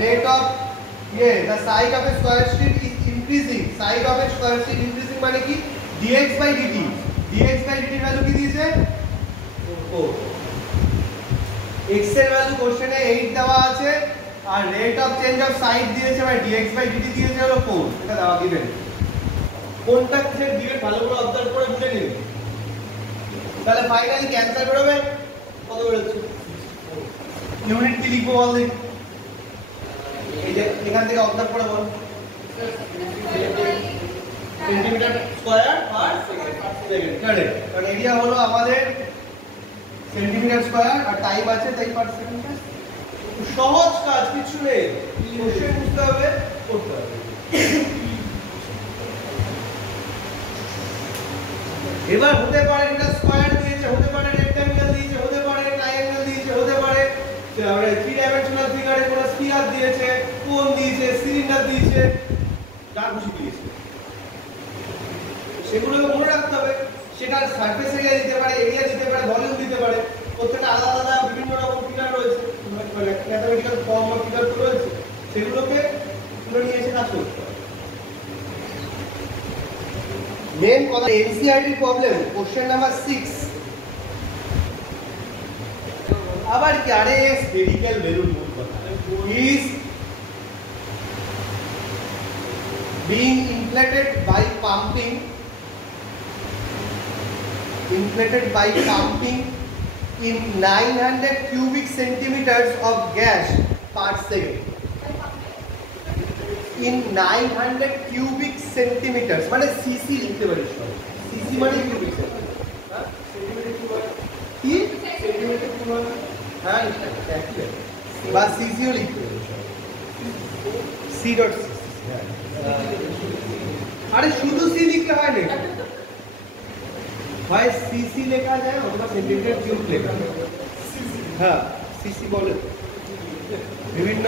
rate of the side of a square sheet is increasing, side of a square sheet increasing মানে কি? dx by dt, dx by dt value কি দিয়েছে? 4। x এর ভ্যালু কোশ্চেনে 8 দেওয়া আছে, আর rate of change of side দিয়েছে মানে dx by dt দিয়েছে হলো 4। এটা দেওয়া দিবেন। কোনটা কিসের দিবেন ভালো করে অবজার্ভ করে বুঝে নিন। তাহলে ফাইনালি ক্যান্সেল করবে কত বেরোচ্ছে? ইউনিট কি লিখবো বল দেখি? এই যে এখান থেকে অবজার্ভ করে বল। Centimetre square per second. Correct, কারণ এরিয়া হলো আমাদের সেন্টিমিটার স্কয়ার আর টাইম আছে তাই পার সেকেন্ড। সহজ কাজ, কিছু নেই, কোশ্চেন বুঝতে হবে, করতে হবে। এবার হতে পারে এটা স্কয়ার দিয়েছে, হতে পারে রেক্ট্যাঙ্গেল দিয়েছে, হতে পারে ট্রায়াঙ্গেল দিয়েছে, হতে পারে থ্রি ডাইমেনশনাল ফিগারে কোনো স্ফিয়ার দিয়েছে, কোন দিয়েছে, সিলিন্ডার দিয়েছে, যা খুশি দিয়েছে। সেগুলোকে মনে রাখতে হবে। সেটার সারফেস এরিয়া দিতে পারে, এরিয়া দিতে পারে, ভলিউম দিতে পারে। প্রত্যেকটা আলাদা আলাদা বিভিন্ন রকম ফিগার রয়েছে, ম্যাথমেটিক্যাল ফর্ম অফ ফিগার তো রয়েছে, সেগুলোকে তুলে নিয়ে এসে কাজ করতে হবে। মেন কথা এনসিইআরটি প্রবলেম কোশ্চেন নাম্বার 6 আবার কি আরে স্ফেরিক্যাল বেলুন মূল কথা is being inflated by pumping in 900 cubic centimeters of gas per second. In 900 cubic centimeters মানে সিসি লিখতে পারিস, সিসি মানে কিউবিক সেন্টিমিটার, হ্যাঁ সেন্টিমিটার কি সেন্টিমিটার কি মানে, হ্যাঁ একই বা সিসিও লিখতে পারিস, সি ডট আরে শুধু সি লিখতে হয় না, হয় সিসি লেখা যায় অথবা সেন্টিমিটার কিউব লেখা যায়। হ্যাঁ সিসি বলে বিভিন্ন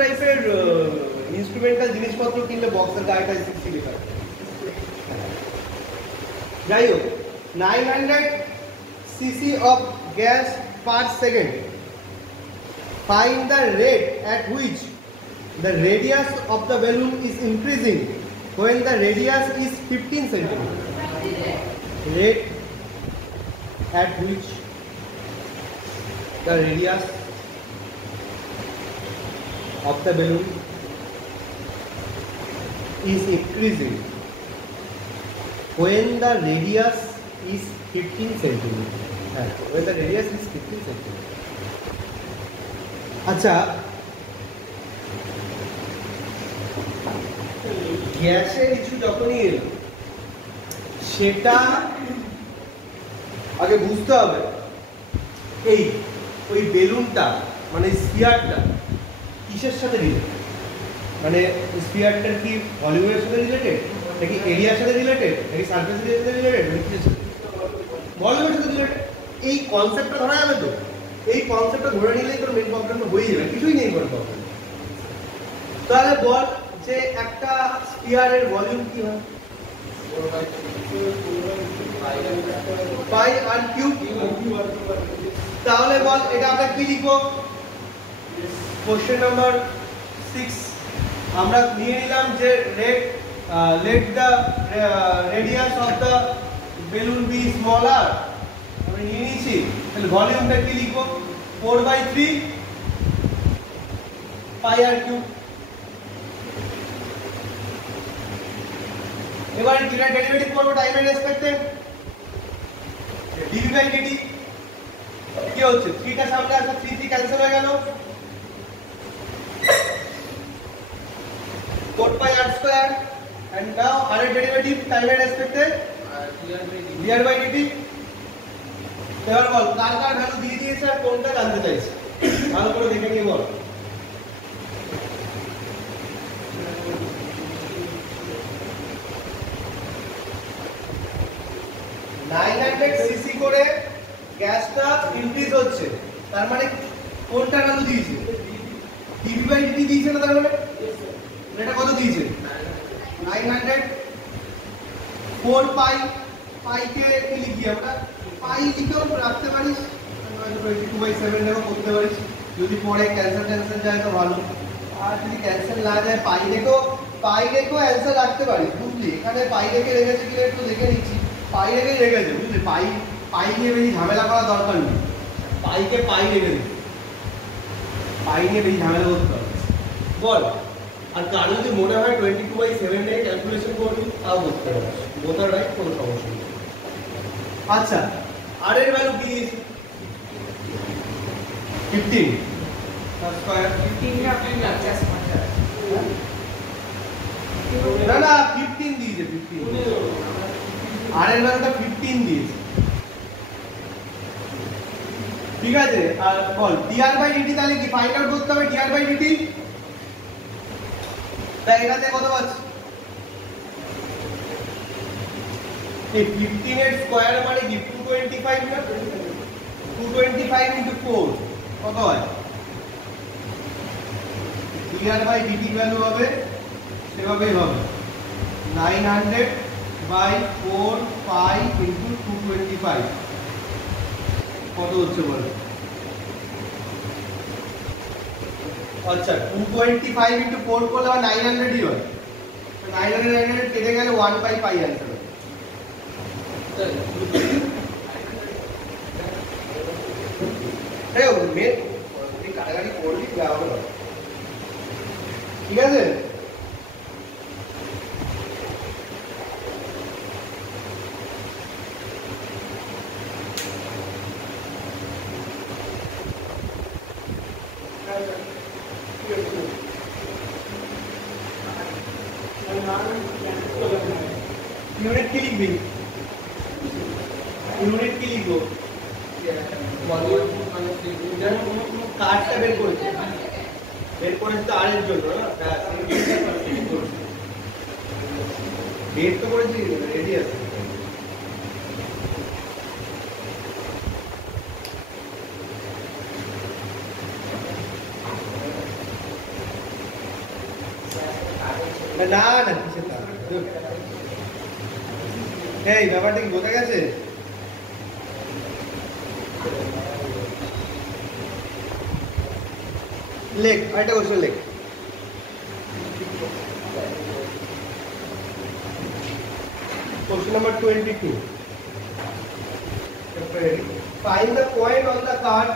টাইপের ইনস্ট্রুমেন্টাল জিনিসপত্র কিনলে বক্সের গায়েটা সিসি লেখা থাকে। যাই হোক 900 CC of gas per second, find the rate at which the radius of the balloon is increasing when the radius is 15 cm. Rate at which the radius of the balloon is increasing when the radius is 15 cm. When the radius is 15 cm. আচ্ছা গ্যাসের issue যখনই এলো সেটা আগে বুঝতে হবে এই ওই বেলুনটা মানে স্ফিয়ারটা কিসের সাথে রিলেটেড, মানে স্ফিয়ারটার কি ভলিউমের সাথে রিলেটেড নাকি এরিয়ার সাথে রিলেটেড নাকি সারফেস এরিয়ার সাথে রিলেটেড নাকি কিসের সাথে, ভলিউমের সাথে রিলেটেড। এই কনসেপ্টটা ধরা যাবে তো, এই কনসেপ্টটা ধরে নিলেই তোর মেইন প্রবলেমটা হয়ে যাবে, কিছুই নেই কোনো প্রবলেম। তাহলে বল যে একটা স্ফিয়ারের ভলিউম কি হয়, পাই আর কিউব। তাহলে বল এটা আমরা কি লিখবো, কোশ্চেন নাম্বার 6 আমরা নিয়ে নিলাম যে let the radius of the balloon be smaller, আমরা নিয়ে নিয়েছি। তাহলে ভলিউমটা কি লিখবো, 4/3 পাই আর কিউব। এবার এটা ডেরিভেটিভ করব টাইমের রেসপেক্টে, dv/dt কি হচ্ছে, 3 টা সামনে আসলে 3 ক্যান্সেল হয়ে গেল, 4πr² and now r এর ডেরিভেটিভ টাইমের রেসপেক্টে dr/dt। এবার বল কার কার ভ্যালু দিয়ে দিয়েছে আর কোনটা জানতে চাইছে, ভালো করে দেখে নিয়ে বল। সিসি করে গ্যাসটা ইনক্রিজ হচ্ছে, তার মানে কোনটা ভ্যালু দিয়েছে, dv/dt দিয়েছে না, তার মানে এটা কত দিয়েছে 900। 4 পাই, পাইকে কি লিখি আমরা, পাই লিখেও রাখতে পারিস, 22/7 দেখো করতে পারিস, যদি পরে ক্যান্সেল যায় তো ভালো, আর যদি ক্যান্সেল না যায় পাই রেখেও অ্যান্সার রাখতে পারিস, বুঝলি। এখানে পাই রেখে রেখেছে কিনা একটু দেখে নিচ্ছি, পাই রেখেই রেখেছে, বুঝলি। পাই নিয়ে বেশি ঝামেলা করার দরকার নেই, পাইকে পাই রেখে দিই, পাই নিয়ে বেশি ঝামেলা করতে হবে। বল আর কার যদি মনে হয় 22/7 এ ক্যালকুলেশন করবি তাও করতে পারিস, বোতার রাইট, কোনো সমস্যা নেই। আচ্ছা আর এর ভ্যালু কি দিয়েছে, 15 তার স্কয়ার, 15 না 50 না না 15 দিয়েছে, 15 আর এর ভ্যালুটা 15 দিয়েছে, ঠিক আছে। আর বল dr/dt তাহলে কি ফাইন্ড আউট করতে হবে, dr/dt তাই এটাতে কত পাচ্ছি এই 15 এর স্কয়ার মানে কি 225 না 225 ইনটু 4 কত হয় dr বাই dt ভ্যালু হবে সেভাবেই হবে 900 বাই 4 পাই ইনটু 225 কত হচ্ছে বলো আচ্ছা 225 ইনটু 4 করলে 900 ই হয় 900 কেটে গেলে 1 বাই পাই आंसर দেখো মেন এই কাটাকাটি করবি যাবে না ঠিক আছে यूनिट की लिख भी यूनिट की लिखो কার্ডটা বের করেছে তো আর এর জন্য না বের তো করেছি রেডি আছে না না কিসের তার এই ব্যাপারটা কি বোঝা গেছে লেখ আরেকটা কোশ্চেন লেখ question number 22 find the point on the card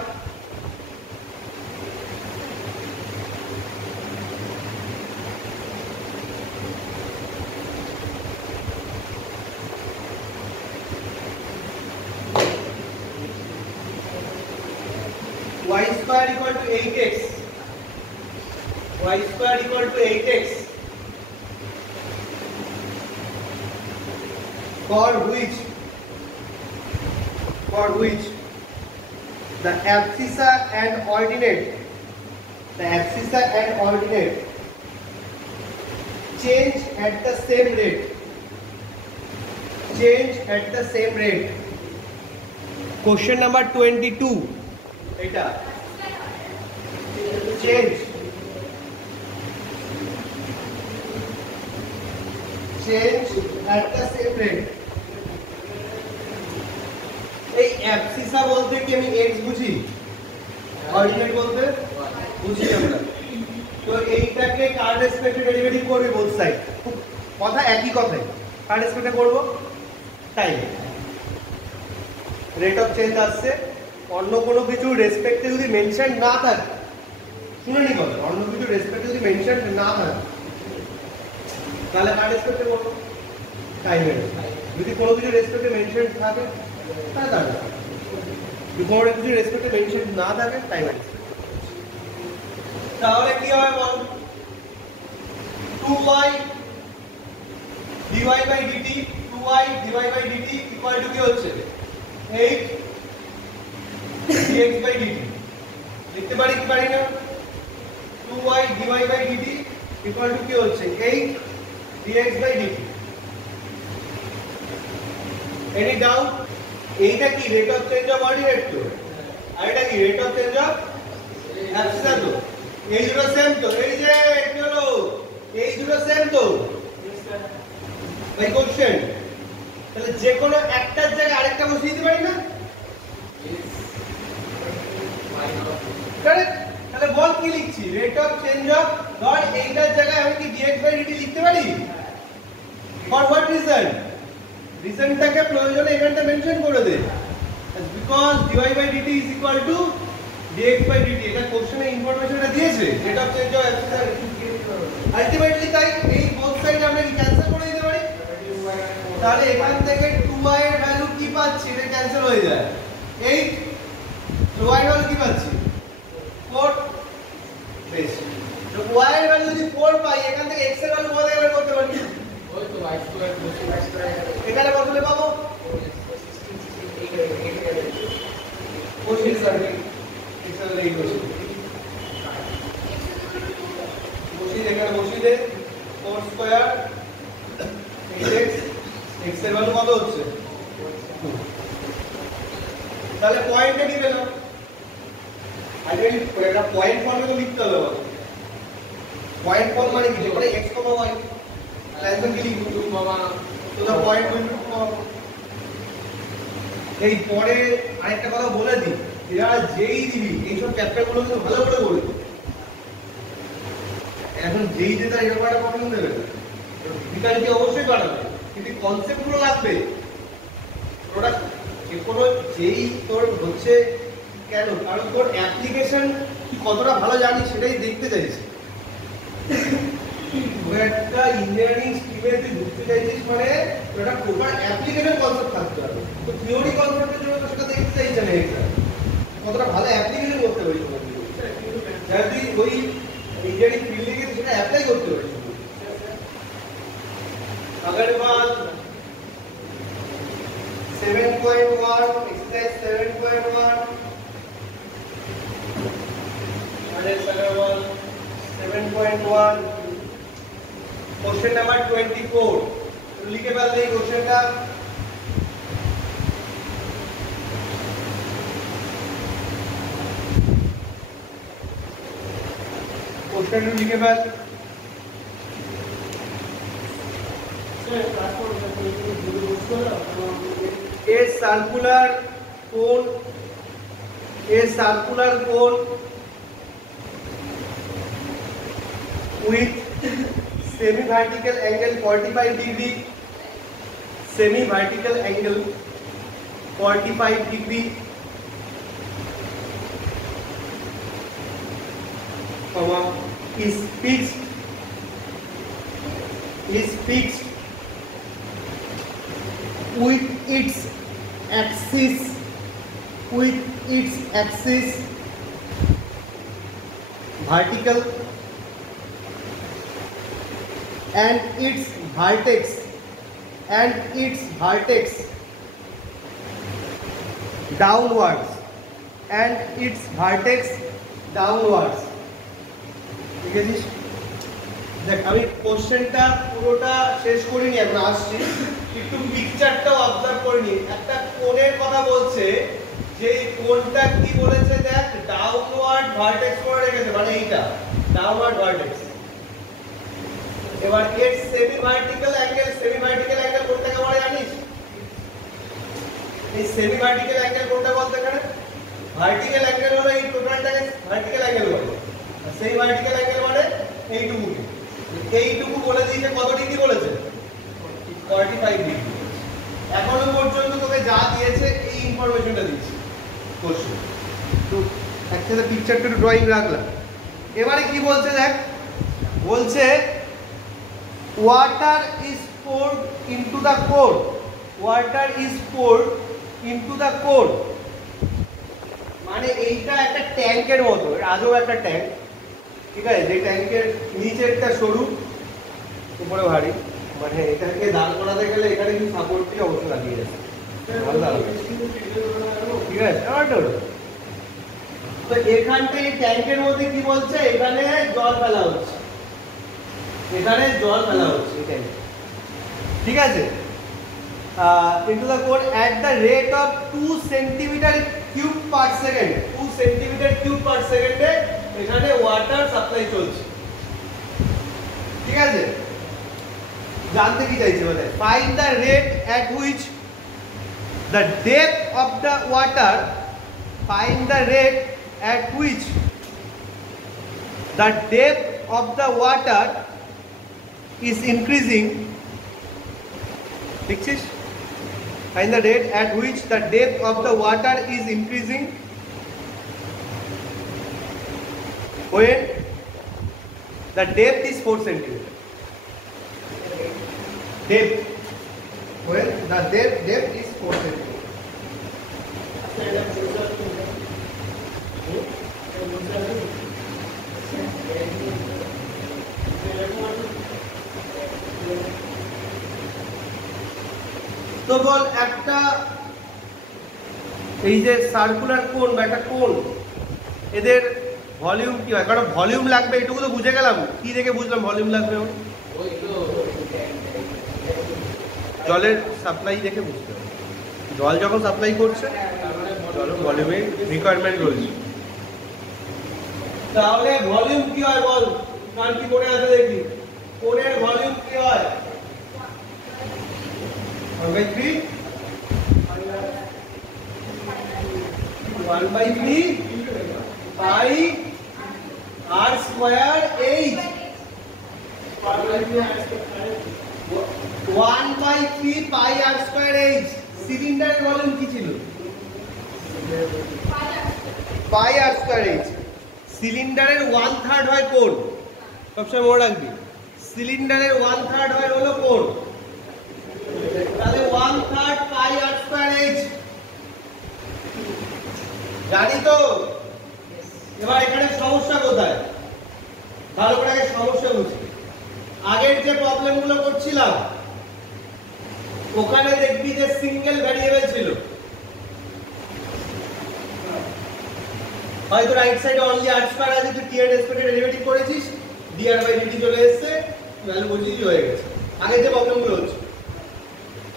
y square equal to 8x y square equal to 8x for which the abscissa and ordinate change at the same rate question number 22 এটা change at the same rate এই অ্যাবসিসা বলতে কি আমি x বুঝি ordinate বলতে বুঝি আমরা তো এইটাকে কার রেসপেক্টে ডেরিভেটিভ করবে বোথ সাইড কথা একই কথাই কার রেসপেক্টে করব টাইম রেট অফ চেঞ্জ আসছে অন্য কোনো কিছু রেসপেক্টে যদি মেনশন না থাকে শুনে নি কথা অন্য কিছু রেসপেক্টে যদি মেনশন না থাকে তাহলে কার রেসপেক্টে করব টাইমের যদি কোনো কিছু রেসপেক্টে মেনশন থাকে তাহলে যদি কোনো কিছু রেসপেক্টে মেনশন না থাকে টাইমের তাহলে কি হবে বল 2y dy by dt 2y dy by dt equal to কি হচ্ছে 8 dx by dt লিখতে পারি কি পারি না 2y dy by dt equal to কি হচ্ছে 8 dx by dt any doubt এইটা কি rate of change of ordinate তো আর এটা কি রেট অফ চেঞ্জ অফ অ্যাবসিসা তো এই দুটো সেম তো এই যে কি হলো এই দুটো সেম তো ভাই কোশ্চেন তাহলে যে কোনো একটার জায়গায় আরেকটা বসিয়ে দিতে পারি না কারেক্ট তাহলে বল কি লিখছি রেট অফ চেঞ্জ অফ ধর এইটার জায়গায় আমি কি dx বাই dt লিখতে পারি ফর হোয়াট রিজনটাকে প্রয়োজনে এখানটা মেনশন করে দে because dy by dt is equal to dx by dt এটা কোশ্চেনে ইনফরমেশনটা দিয়েছে rate of change of abscissa ultimately তাই এই বোথ সাইড আমরা কি ক্যান্সেল করে দিতে পারি তাহলে এখান থেকে 2y এর ভ্যালু কি পাচ্ছি এটা ক্যান্সেল হয়ে যায় 8 y এর ভ্যালু কি পাচ্ছি 4 বেশ তো y এর ভ্যালু যদি 4 পাই এখান থেকে x এর ভ্যালু কত বের করতে পারি ওই তো y square plus y square এখানে কত লে পাবো 25 সার্ভিস এক্সেল এই বসে বসি এখানে বসি দে 4 স্কয়ার 8x x এর ভ্যালু কত হচ্ছে? তাহলে পয়েন্টটা কি পেলাম? আগে একটা পয়েন্ট ফর্মে তো লিখতে হবে আমাদের। পয়েন্ট ফর্ম মানে কি? মানে x, y অ্যান্সার কি লিখব? 2, তো দা পয়েন্ট উইল টু এই পরে আরেকটা কথা বলে দিই, এরা যেই দিবি এইসব চ্যাপ্টারগুলো কিন্তু ভালো করে বলে দিই। এখন যেই যে তার এরকম একটা প্রবলেম দেবে, ডিফিকাল্টি অবশ্যই বাড়াবে, কিন্তু কনসেপ্টগুলো লাগবে। ওটা যে কোনো যেই তোর হচ্ছে কেন, কারণ তোর অ্যাপ্লিকেশন কতটা ভালো জানিস সেটাই দেখতে চাইছি। একটা ইঞ্জিনিয়ারিং স্ট্রিমে তুই ঢুকতে চাইছিস মানে ওটা প্রপার অ্যাপ্লিকেশন কনসেপ্ট থাকতে হবে। তো থিওরি কনসেপ্টের জন্য তো সেটা দেখতে চাইছে না, এটা কতটা ভালো অ্যাপ্লিকেশন করতে পারিস যদি ওই ইঞ্জিনিয়ারিং ফিল্ডে গিয়ে সেটা অ্যাপ্লাই করতে পারিস। Agarwal 7.1 exercise 7.1 Agarwal 7.1 question number 24 लिखे पहले ये क्वेश्चन का क्वेश्चन लिखे पहले a circular cone with semi vertical angle 45 degree, semi vertical angle 45 degree, is fixed with its axis vertical and its vertex downwards ঠিক আছে। দেখ আমি কোশ্চেনটা পুরোটা শেষ করিনি, এখন আসছি, একটু পিকচারটাও অবজার্ভ করে নি। একটা কোণের কথা বলছে, যে কোণটা কি বলেছে দেখ, ডাউনওয়ার্ড ভার্টেক্স করে রেখেছে, মানে এইটা ডাউনওয়ার্ড ভার্টেক্স। এবার এর সেমি ভার্টিক্যাল অ্যাঙ্গেল কোনটাকে বলে জানিস? এই সেমি ভার্টিক্যাল অ্যাঙ্গেল কোনটা বলতে এখানে? ভার্টিক্যাল অ্যাঙ্গেল হলো এই টোটালটাকে ভার্টিক্যাল অ্যাঙ্গেল বলে, আর সেই ভার্টিক্যাল অ্যাঙ্গেল মানে এইটুকু বলে দিয়েছে। কত ডিগ্রি বলেছে? 45 ডিগ্রি। এখনো পর্যন্ত তোকে যা দিয়েছে এই ইনফরমেশনটা দিয়েছে কোশ্চেন। তো একসাথে পিকচারটা একটু ড্রয়িং রাখলাম। এবারে কি বলছে দেখ, বলছে water is poured into the core, মানে এইটা একটা ট্যাঙ্কের মতো, আজও একটা ট্যাঙ্ক, ঠিক আছে, যে ট্যাঙ্কের নিচেরটা সরু উপরে ভারী, মানে এটাকে দাঁড় করাতে গেলে এখানে কিছু সাপোর্টটি অবশ্যই লাগিয়ে যাচ্ছে, ঠিক আছে। তো এখানটা এই ট্যাঙ্কের মধ্যে কি বলছে, এখানে জল ফেলা হচ্ছে, এখানে ঠিক আছে। into the core at the rate of 2 centimeter cube per second, 2 centimeter cube per second এ এখানে ওয়াটার সাপ্লাই চলছে, ঠিক আছে। জানতে কি চাইছে বলে, find the rate at which the depth of the water, is increasing, দেখছিস? Find the rate at which the depth of the water is increasing when the depth is 4 centimeter. When the depth is 4 centimeter. তো বল একটা এই যে circular কোন বা একটা কোন, এদের ভলিউম কি হয়? কারণ ভলিউম লাগবে, এটুকু তো বুঝে গেলাম। কি দেখে বুঝলাম ভলিউম লাগবে? জলের সাপ্লাই দেখে বুঝতে হবে। জল যখন সাপ্লাই করছে জল ভলিউমের রিকোয়ারমেন্ট রয়েছে। তাহলে ভলিউম কি হয় বল, কার কি মনে আছে দেখি, কোণের ভলিউম কি হয়? 1/3 পাই আর স্কয়ার এইচ। 1/3 পাই আর স্কয়ার এইচ। সিলিন্ডারের ভলিউম কি ছিল? পাই আর স্কয়ার এইচ। সিলিন্ডারের 1/3 হয় কোণ, সবসময় মনে রাখবি, সিলিন্ডারের 1/3 হয় হলো কোণ। তাহলে 1/3 পাই আর স্কয়ার এইচ জানি তো। এবার এখানে সমস্যা কোথায়, ভালো করে আগে সমস্যা বুঝি। আগের যে প্রবলেম গুলো করছিলাম ওখানে দেখবি যে সিঙ্গেল ভ্যারিয়েবল ছিল, হয়তো রাইট সাইডে অনলি আর স্কয়ার আছে, তুই টি এর রেসপেক্টে ডেরিভেটিভ করেছিস, ডিআর বাই ডিটি চলে এসেছে, ভ্যালু বসিয়ে হয়ে গেছে। আগে যে প্রবলেম গুলো হচ্ছে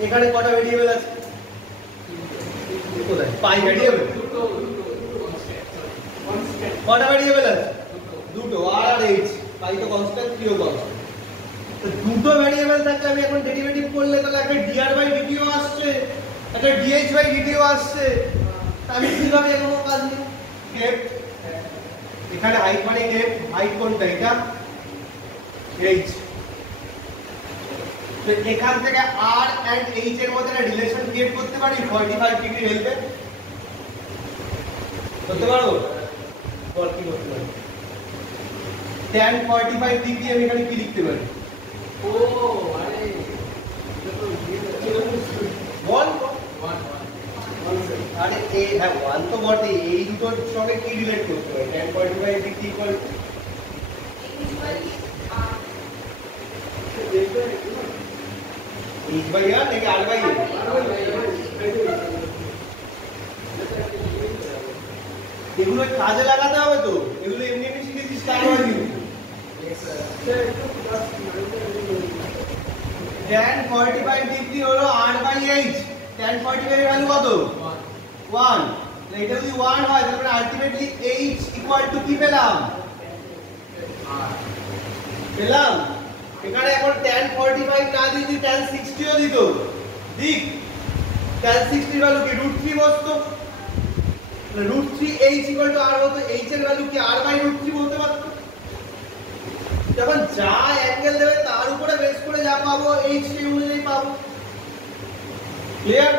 এখানে কটা ভেরিয়েবল আছে, কোথায় পাই ভেরিয়েবল, কটা ভেরিয়েবল আছে? দুটো, আর আর এইচ। পাই তো কনস্ট্যান্ট, কিও কনস্ট্যান্ট। তো দুটো ভেরিয়েবল থাকে, আমি এখন ডেরিভেটিভ করলে তাহলে একটা ডিআর বাই ডিটিও আসছে, একটা ডিএইচ বাই ডিটিও আসছে। আমি কিভাবে এগোবো কাজ নিয়ে? গ্যাপ, এখানে হাইট মানে গ্যাপ, হাইট কোনটা? এটা এইচ। তো এখান থেকে আর এন্ড এইচ এর মধ্যে একটা রিলেশন ক্রিয়েট করতে পারি 45 ডিগ্রি হেল্পে, করতে পারবো? বল কি করতে পারি? tan 45 ডিগ্রি আমি এখানে কি লিখতে পারি? ও আরে বল আরে এ হ্যাঁ 1 তো বটে, এই দুটোর সঙ্গে কি রিলেট করতে পারি? tan 45 degree equal h by r নাকি r বাই a? এগুলো কাজে লাগাতে হবে তো, এগুলো এমনি এমনি শিখেছিস তার হয় কিন্তু। tan 45 ডিগ্রি হলো r বাই h। tan 45 এর ভ্যালু কত? 1। এটা যদি 1 হয় তাহলে আলটিমেটলি h ইকুয়াল টু কি পেলাম? পেলাম। এখানে এখন tan 45 না দিয়ে যদি tan 60 ও দিত, ঠিক tan 60 এর ভ্যালু কি √3 বসতো, √3h ইকুয়াল টু r হতো, h এর ভ্যালু কি r বাই √3 বলতে পারতো। যখন যা অ্যাঙ্গেল দেবে তার উপরে বেস করে যা পাবো h সেই অনুযায়ী পাবো। ক্লিয়ার?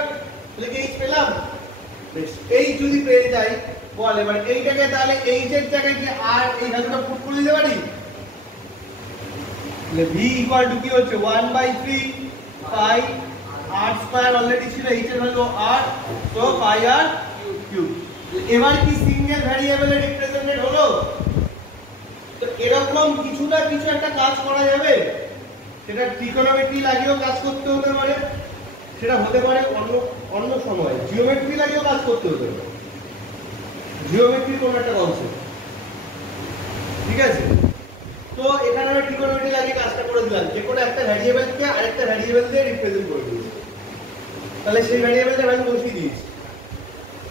তাহলে কি h পেলাম? বেশ, h যদি পেয়ে যাই বল এবার এইটাকে তাহলে h এর জায়গায় কি r এই ভ্যালুটা পুট করে দিতে পারি? তাহলে v ইকুয়াল টু কি হচ্ছে 1/3 পাই r স্কয়ার অলরেডি ছিল, h এর ভ্যালু r, তো পাই r কিউব। এবার কি সিঙ্গেল ভ্যারিয়েবলে রিপ্রেজেন্টেড হলো? তো এরকম কিছু না কিছু একটা কাজ করা যাবে, সেটা ট্রিগোনোমেট্রি লাগিয়েও কাজ করতে হতে পারে, সেটা হতে পারে অন্য সময় জিওমেট্রি লাগিয়েও কাজ করতে হতে পারে, জিওমেট্রি কোন একটা কনসেপ্ট, ঠিক আছে? তো এখানে আমি ট্রিগোনোমেট্রি লাগিয়ে কাজটা করে দিলাম, যে কোনো একটা ভ্যারিয়েবলকে আরেকটা ভ্যারিয়েবল দিয়ে রিপ্রেজেন্ট করে দিয়েছি, তাহলে সেই ভ্যারিয়েবলটা ভ্যালু বসিয়ে দিয়েছি।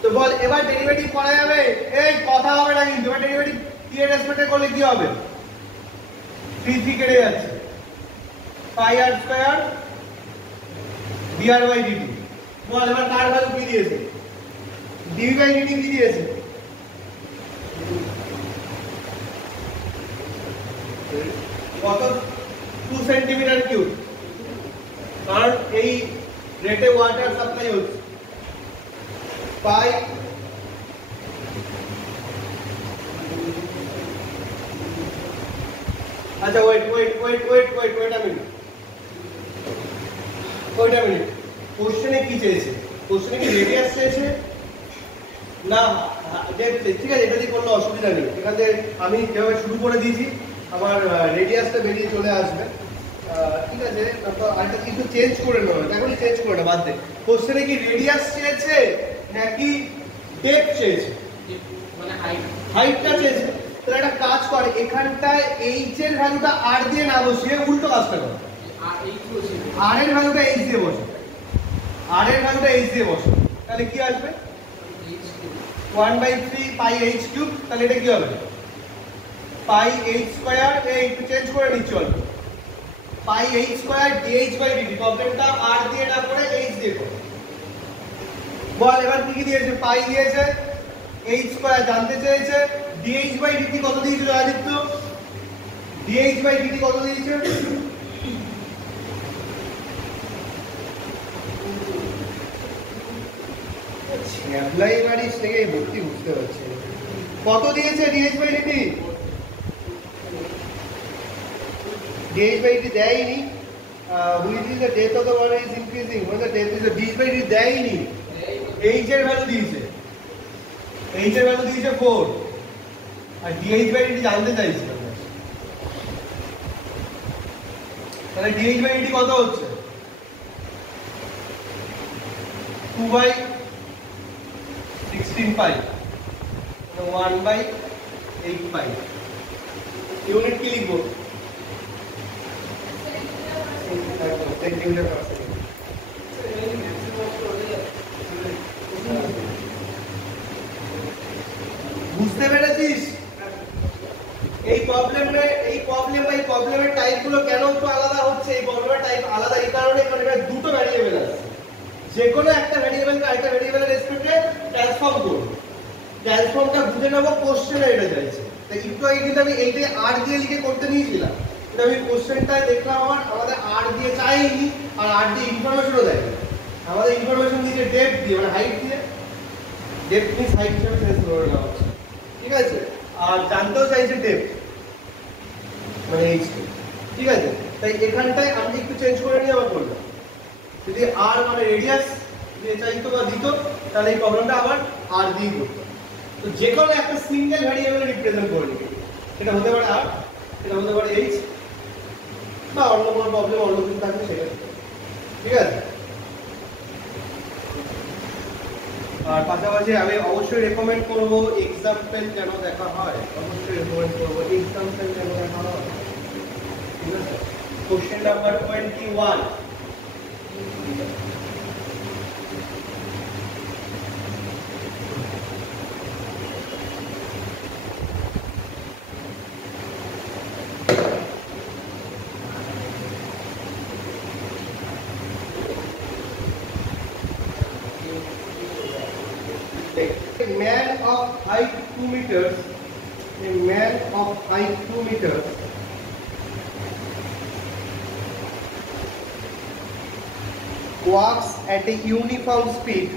তো বল এবার ডেরিভেটিভ করা যাবে? এই কথা হবে না কিন্তু, এবার ডেরিভেটিভ টি এর রেসপেক্টে করলে কি হবে? 3 কেটে যাচ্ছে, পাই r square dr by dt। বল এবার কার ভ্যালু কি দিয়েছে? dv বাই dt কি দিয়েছে? কত? 2 সেন্টিমিটার কিউব, কারণ এই রেটে ওয়াটার সাপ্লাই হচ্ছে। পাই আচ্ছা ওয়েট আ মিনিট, কোশ্চেনে কি চেয়েছে? কোশ্চেনে কি রেডিয়াস চেয়েছে না ডেপথ? ঠিক আছে, এটা দিয়ে কোনো অসুবিধা নেই, এখান থেকে আমি যেভাবে শুরু করে দিয়েছি আমার রেডিয়াসটা বেরিয়ে চলে আসবে, ঠিক আছে? তারপর আরেকটা কিছু চেঞ্জ করে নেবো, এখনই চেঞ্জ করে না, বাদ দে। কোশ্চেনে কি রেডিয়াস চেয়েছে নাকি ডেপথ চেয়েছে? মানে হাইটটা চেয়েছে। তাহলে একটা কাজ করে, এখানটায় h এর ভ্যালুটা r দিয়ে না বসিয়ে উল্টো কাজটা করে, আর এর ভ্যালুটা h দিয়ে বসো, আর এর ভ্যালুটা h দিয়ে বসো, তাহলে কি আসবে 1/3 পাই h কিউব। তাহলে এটা কি হবে পাই h স্কয়ার, একটু চেঞ্জ করে নিচ্ছি অল্প, পাই h স্কয়ার dh/dt। প্রবলেমটা r দিয়ে না করে h দিয়ে করো। বল এবার কি কি দিয়েছে, পাই দিয়েছে, h স্কয়ার জানতে চেয়েছে, dh/dt কত দিয়েছিল আদিত্য, dh/dt কত দিয়েছে, অ্যাপ্লাই বাড়ির থেকে ভর্তি বুঝতে পারছি কত দিয়েছে dh/dt, dh/dt দেয়নি, which is the death of the water is increasing, when the death is the dh/dt দেয়নি, h এর ভ্যালু দিয়েছে, h এর ভ্যালু দিয়েছে 4 আর dh/dt জানতে চাইছি আমরা। তাহলে dh/dt কত হচ্ছে 2/16 পাই, 1/8 পাই। ইউনিট কি লিখবো, সেন্টিমিটার পার সেকেন্ড। বুঝতে পেরেছিস এই প্রবলেমের টাইপগুলো কেন একটু আলাদা হচ্ছে, এই প্রবলেমের টাইপ আলাদা এই কারণে, কারণ এখানে দুটো ভ্যারিয়েবল আছে, যে কোনো একটা ভ্যারিয়েবলকে আরেকটা ভ্যারিয়েবলের রেসপেক্টে ট্রান্সফর্ম করব, ট্রান্সফর্মটা বুঝে নেব কোশ্চেনে এটা চাইছে। তাই একটু আগে কিন্তু আমি এইটা আর দিয়ে লিখে করতে নিয়েছিলাম, কিন্তু আমি কোশ্চেনটায় দেখলাম আমাদের আর দিয়ে চাইনি, আর আর দিয়ে ইনফরমেশনও দেয়নি, আমাদের ইনফরমেশন দিয়েছে ডেপথ দিয়ে, মানে হাইট দিয়ে, ডেপথ মিন্স হাইট হিসেবে সেন্স করে নেওয়া হচ্ছে, ঠিক আছে, আর জানতেও চাইছে ডেপথ মানে এইচ, ঠিক আছে। তাই এখানটায় আমি একটু চেঞ্জ করে নিয়ে আবার করলাম, যদি আর মানে রেডিয়াস দিয়ে চাইতো বা দিত তাহলে এই প্রবলেমটা আবার আর দিয়ে করতো। তো যে কোনো একটা সিঙ্গেল ভ্যারিয়েবল রিপ্রেজেন্ট করে নিবে, সেটা হতে পারে আর, সেটা হতে পারে এইচ, বা অন্য কোনো প্রবলেম অন্য কিছু থাকবে সেটা, ঠিক আছে। আর পাশাপাশি আমি অবশ্যই রেকমেন্ড করব এক্সাম্পল কেন দেখা হয়, অবশ্যই রেকমেন্ড করব এক্সাম্পল কেন দেখা হয়, ঠিক আছে। Question number 21, a man of height 2 meters, a man of height 2 meters walks at a uniform speed,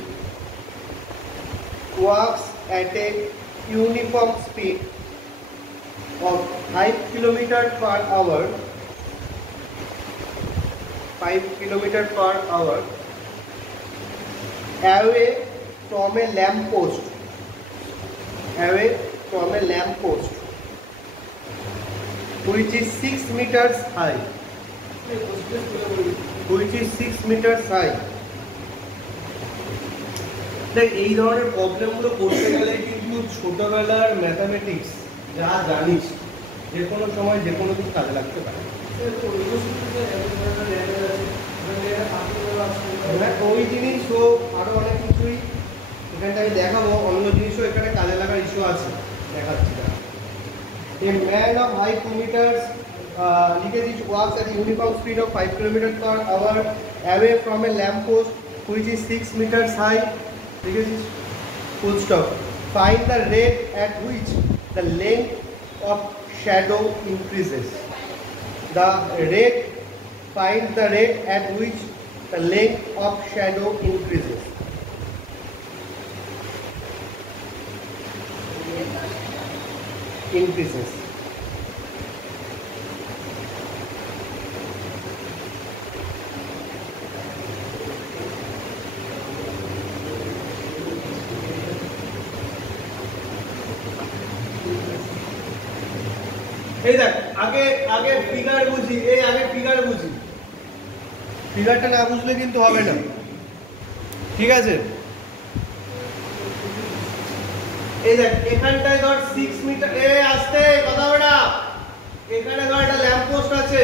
walks at a uniform speed of 5 kilometers per hour, 5 kilometers per hour away from a lamp post, away from a lamp post which is 6 meters high, which is 6 meters high। দেখ এই ধরনের প্রবলেমগুলো করতে গেলে কিন্তু ছোটবেলার mathematics যা জানিস যে কোনো সময় যে কোনো কিছু কাজে লাগতে পারে, ওই জিনিস ও আরো অনেক কিছুই এখানে আমি দেখাবো, অন্য জিনিসও এখানে কাজে লাগার ইস্যু আছে, দেখাচ্ছি। A man of height 2 meters which walks at a uniform speed of 5 kilometers per hour away from a lamp post which is 6 meters high, full stop. Find the rate at which the length of shadow increases. The rate, find the rate at which the length of shadow increases. Increases. এই দেখ আগে figure বুঝি, এই আগে figure বুঝি, ফিগারটা না বুঝলে কিন্তু হবে না, ঠিক আছে। এই দেখ এখানটায় ধর 6 মিটার, এই আসতে কথা বলা, এখানে ধর একটা ল্যাম্প পোস্ট আছে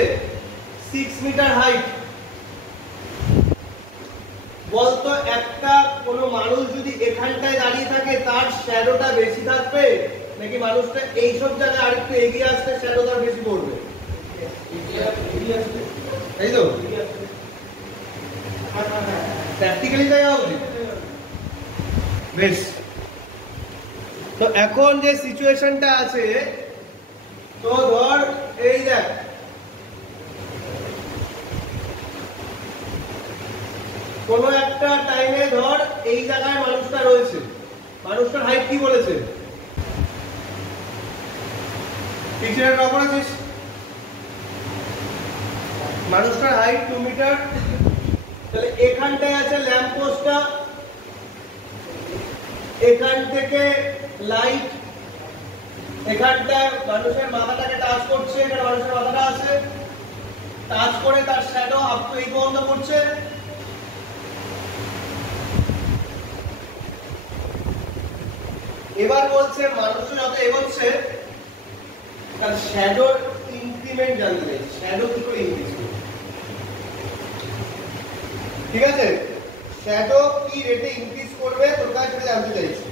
6 মিটার হাইট। বলতো একটা কোনো মানুষ যদি এখানটায় দাঁড়িয়ে থাকে তার শ্যাডোটা বেশি থাকবে নাকি মানুষটা এইসব জায়গায় আরেকটু এগিয়ে আসলে শ্যাডোটা বেশি পড়বে? তাই তো প্র্যাকটিক্যালি তাই হবে। বেশ, তো এখন যে সিচুয়েশনটা আছে, তো ধর এই দেখ কোনো একটা টাইমে ধর এই জায়গায় মানুষটা রয়েছে, মানুষটার হাইট কি বলেছে? পিকচারটা ড্র করেছিস? মানুষটার হাইট 2 মিটার। তাহলে এখানটায় আছে ল্যাম্প পোস্টটা, এখান থেকে লাইট এখানটায় মানুষের মাথাটাকে টাচ করছে, এখানে মানুষের মাথাটা আছে, টাচ করে তার শ্যাডো আপ টু এই পর্যন্ত করছে। এবার বলছে মানুষ যত এগোচ্ছে তার শ্যাডোর ইনক্রিমেন্ট জানতে চাইছে, শ্যাডো কি করে ইনক্রিজ করবে। ঠিক আছে, শ্যাডো কি রেটে ইনক্রিজ করবে তোর কাছে সেটা জানতে চাইছি।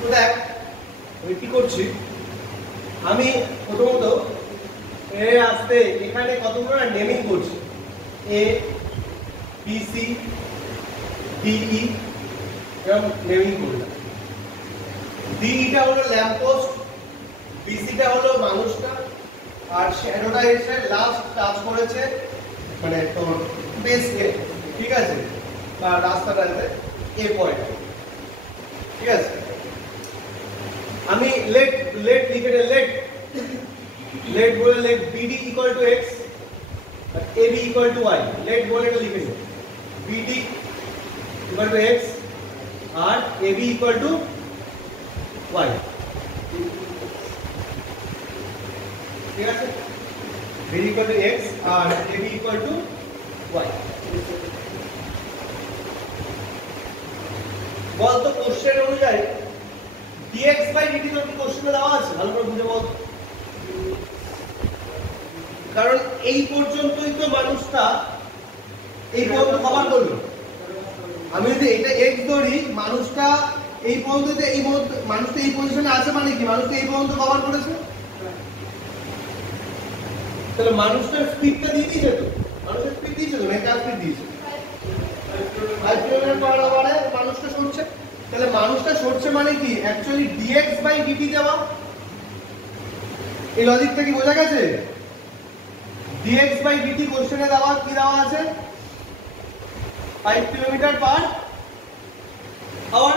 তো দেখ আমি কি করছি, আমি প্রথমত আসতে এখানে কতগুলো না নেমিং করছি, A B C D E এরকম নেমিং করলাম। ডিটা হলো ল্যাম্প পোস্ট, বিসিটা হলো মানুষটা, আর শ্যাডোটা এসে লাস্ট টাচ করেছে মানে তোর বেসকে, ঠিক আছে, বা রাস্তাটাতে এ পয়েন্ট। ঠিক আছে, আমি লেট লিখে লেট বলে let BD equal to x আর AB equal to y. Let বলে এটা লিখে নে, বিডি ইকুয়াল টু এক্স আর এবি ইকুয়াল টু ওয়াই। ঠিক আছে, বিডি ইকুয়াল টু এক্স আর এবি ইকুয়াল টু ওয়াই। বলতো কোশ্চেন অনুযায়ী dx বাই dt তো কি কোশ্চেনে দেওয়া আছে? ভালো করে বুঝে বল, কারণ এই পর্যন্তই তো মানুষটা এই পর্যন্ত কভার করলো। আমি যদি এটা x ধরি, মানুষটা এই পর্যন্ত মানুষটা এই পজিশনে আছে মানে কি মানুষটা এই পর্যন্ত কভার করেছে। তাহলে মানুষটার স্পিডটা দিয়ে দিয়েছে তো, মানুষের স্পিড দিয়েছে তো, নাকি কার স্পিড দিয়েছে? 5 কিলোমিটার পার আওয়ারে মানুষটা সরছে। তাহলে মানুষটা সরছে মানে কি অ্যাকচুয়ালি dx বাই dt দেওয়া। এই লজিকটা কি বোঝা গেছে? dx বাই dt কোশ্চেনে দেওয়া কি দেওয়া আছে? 5 কিলোমিটার পার আওয়ার।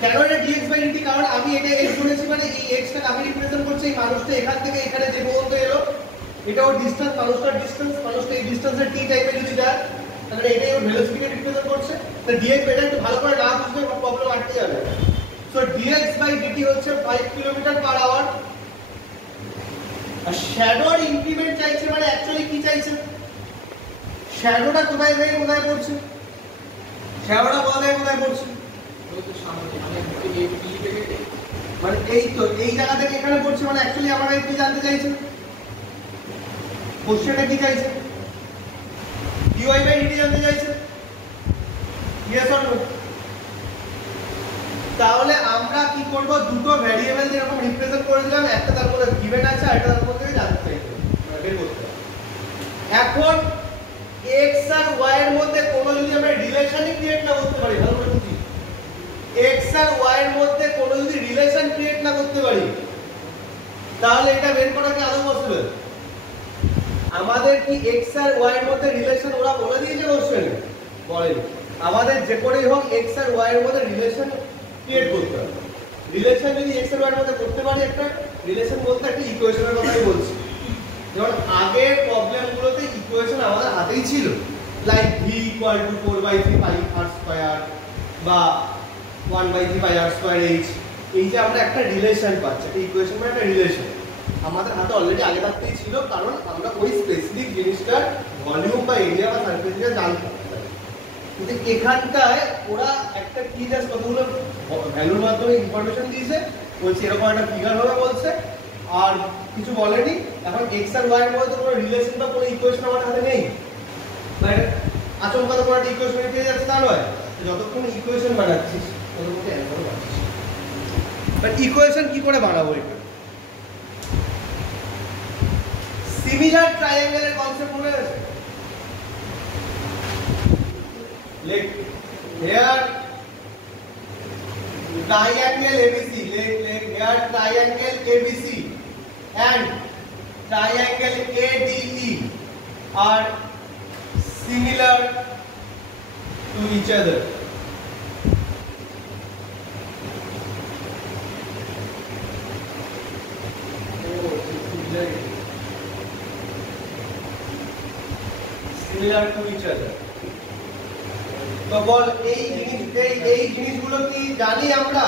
কেন এটা dx বাই dt? কারণ আমি এটা x ধরেছি, মানে এই x টা কাকে রিপ্রেজেন্ট করছে? এই মানুষটা এখান থেকে এখানে যে পর্যন্ত এলো এটা ওর ডিসটেন্স, মানুষটার ডিসটেন্স। মানুষটা এই ডিসটেন্সের t টাইমে যদি যায় তাহলে এটাই ওর ভেলোসিটিকে রিপ্রেজেন্ট করছে। তো dx এটা একটু ভালো করে না বুঝলে প্রবলেম আটকে যাবে। সো dx বাই dt হচ্ছে 5 কিলোমিটার পার আওয়ার। আর শ্যাডোর ইনক্রিমেন্ট চাইছে, মানে অ্যাকচুয়ালি কি চাইছে? শ্যাডোটা কোথায় থেকে কোথায় পড়ছে? শ্যাডোটা কোথায় কোথায় পড়ছে? মানে এই তো এই জায়গা থেকে এখানে পড়ছে, মানে অ্যাকচুয়ালি আমরা কি জানতে চাইছি? কোশ্চেনটা কি চাইছে? dy বাই dt জানতে চাইছে। Yes or no? তাহলে আমরা কি করব, দুটো ভ্যারিয়েবল এরকম রিপ্রেজেন্ট করে দিলাম, একটা তার মধ্যে গিভেন আছে আর একটা তার মধ্যে জানতে চাইছে, বের করতে হবে। এখন x আর y এর মধ্যে কোনো যদি আমরা রিলেশনই ক্রিয়েট না করতে পারি, ভালো করে বুঝি, x আর y এর মধ্যে কোনো যদি রিলেশন ক্রিয়েট না করতে পারি তাহলে এটা বের করা কি আদৌ পসিবল? আমাদের কি x আর y এর মধ্যে রিলেশন ওরা বলে দিয়েছে কোশ্চেনে? বলেনি। আমাদের যে করেই হোক x আর y এর মধ্যে রিলেশন ক্রিয়েট করতে হবে। রিলেশন যদি x আর y এর মধ্যে করতে পারি, একটা রিলেশন বলতে একটা ইকুয়েশনের কথাই বলছি। যেমন আগের প্রবলেমগুলোতে ইকুয়েশন আমাদের হাতেই ছিল, লাইক v = 4/3 পাই r স্কয়ার বা 1/3 পাই r স্কয়ার h। এই যে আমরা একটা রিলেশন পাচ্ছি, একটা ইকুয়েশন মানে একটা রিলেশন আমাদের হাতে অলরেডি আগে থাকতেই ছিল, কারণ আমরা ওই স্পেসিফিক জিনিসটার ভলিউম বা এরিয়া বা সারফেস এরিয়া জানতাম। কিন্তু এখানটায় ওরা একটা কি জাস্ট কতগুলো ভ্যালুর মাধ্যমে ইনফরমেশন দিয়েছে, বলছে এরকম একটা ফিগার হবে বলছে, আর কিছু বলেনি। এখন x আর y এর মধ্যে কোনো রিলেশন বা কোনো ইকুয়েশন আমার হাতে নেই, মানে আচমকা তো কোনো একটা ইকুয়েশন পেয়ে যাচ্ছে তা নয়। যতক্ষণ ইকুয়েশন বানাচ্ছিস ততক্ষণ অ্যান্সার বানাচ্ছিস। বাট ইকুয়েশন কি করে বানাবো? এটা সিমিলার ট্রায়াঙ্গেলের কনসেপ্ট মনে আছে? লেখ here triangle ABC, here triangle ABC and triangle ADE are similar to each other. Similar to each other. তো বল এই জিনিসগুলো কি জানি আমরা?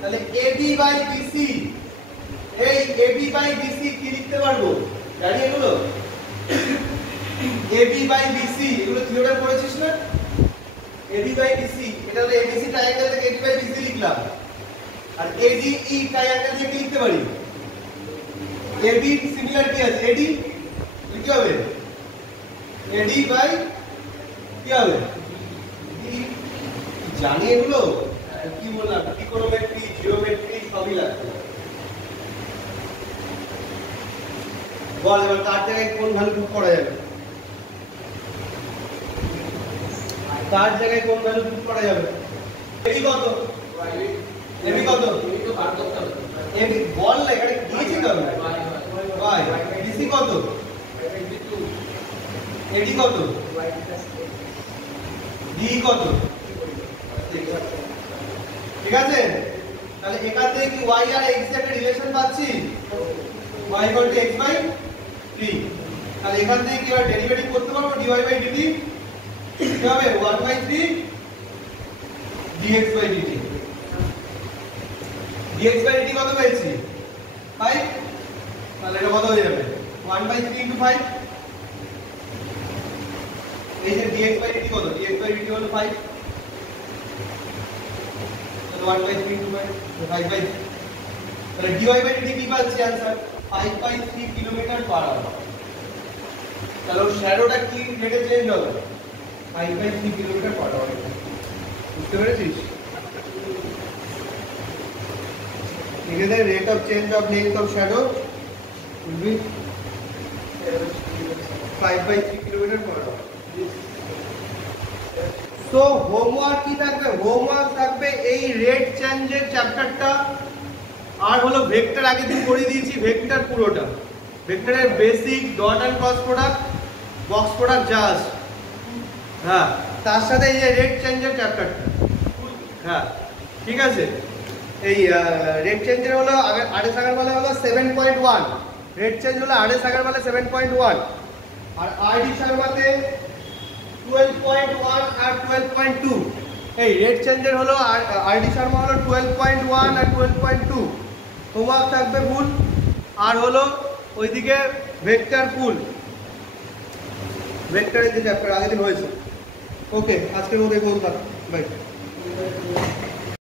তাহলে AB বাই BC, এই AB বাই BC কি লিখতে পারবো? জানি এগুলো? AB বাই BC এগুলো থিওরেম পড়েছিস না? AB বাই BC, এটা হলো ABC ট্রায়াঙ্গেল থেকে AB বাই BC লিখলাম। আর ADE ট্রায়াঙ্গেল থেকে কি লিখতে পারি? AB সিমিলার কি আছে? AD কি হবে? AD বাই কি হবে? জানি এগুলো? কি বললাম, ট্রিগোনোমেট্রি, জিওমেট্রি সবই লাগবে। বল এবার কার জায়গায় কোন ভ্যালু পুট করা যাবে? কার জায়গায় কোন ভ্যালু পুট করা যাবে? এবি কত? এবি কত? এবি বল না, এখানে দিয়েছি তো আমি। y বিসি কত? এডি কত? ডি কত? ঠিক আছে, তাহলে এখান থেকে কি y আর x এর একটা রিলেশন পাচ্ছি? y = x by 3। তাহলে এখান থেকে কি আমরা ডেরিভেটিভ করতে পারবো dy বাই dt? কি হবে? 1/3 dx by dt। dx by dt কত পেয়েছি? 5। তাহলে এটা কত হয়ে যাবে? 1/3 * 5। এই যে dx বাই dt কত? dx বাই dt হলো 5। 1/3 * 5/5। তাহলে dy বাই dt কি পাচ্ছি आंसर? 5/3 km/h। তাহলে শ্যাডোটা কি রেটে চেঞ্জ হবে? 5/3 km/h। বুঝতে পেরেছিস? এখানে rate of change of length of shadow will be 5/3 km/h। তো হোমওয়ার্ক কি থাকবে? হোমওয়ার্ক থাকবে এই রেট চেঞ্জের চ্যাপ্টারটা, আর হলো ভেক্টর আগের দিন করে দিয়েছি, ভেক্টর পুরোটা, ভেক্টরের বেসিক, dot and cross product, box product যা আছে, হ্যাঁ, তার সাথে এই যে রেট চেঞ্জের চ্যাপ্টারটা, হ্যাঁ ঠিক আছে। এই রেট চেঞ্জের হলো আরএস আগারওয়ালা হলো 7.1, রেট চেঞ্জ হলো আরএস আগারওয়ালা 7.1, আর আরডি শর্মাতে 12.1 আর 12.2। এই রেট চেঞ্জের হলো আরডি শর্মা হলো 12.1 আর 12.2। হোমওয়ার্ক থাকবে ফুল, আর হলো ওইদিকে ভেক্টর ফুল, ভেক্টরের যে চ্যাপ্টার আগের দিন হয়েছে। ওকে, আজকের মতো এই পর্যন্ত, বাই।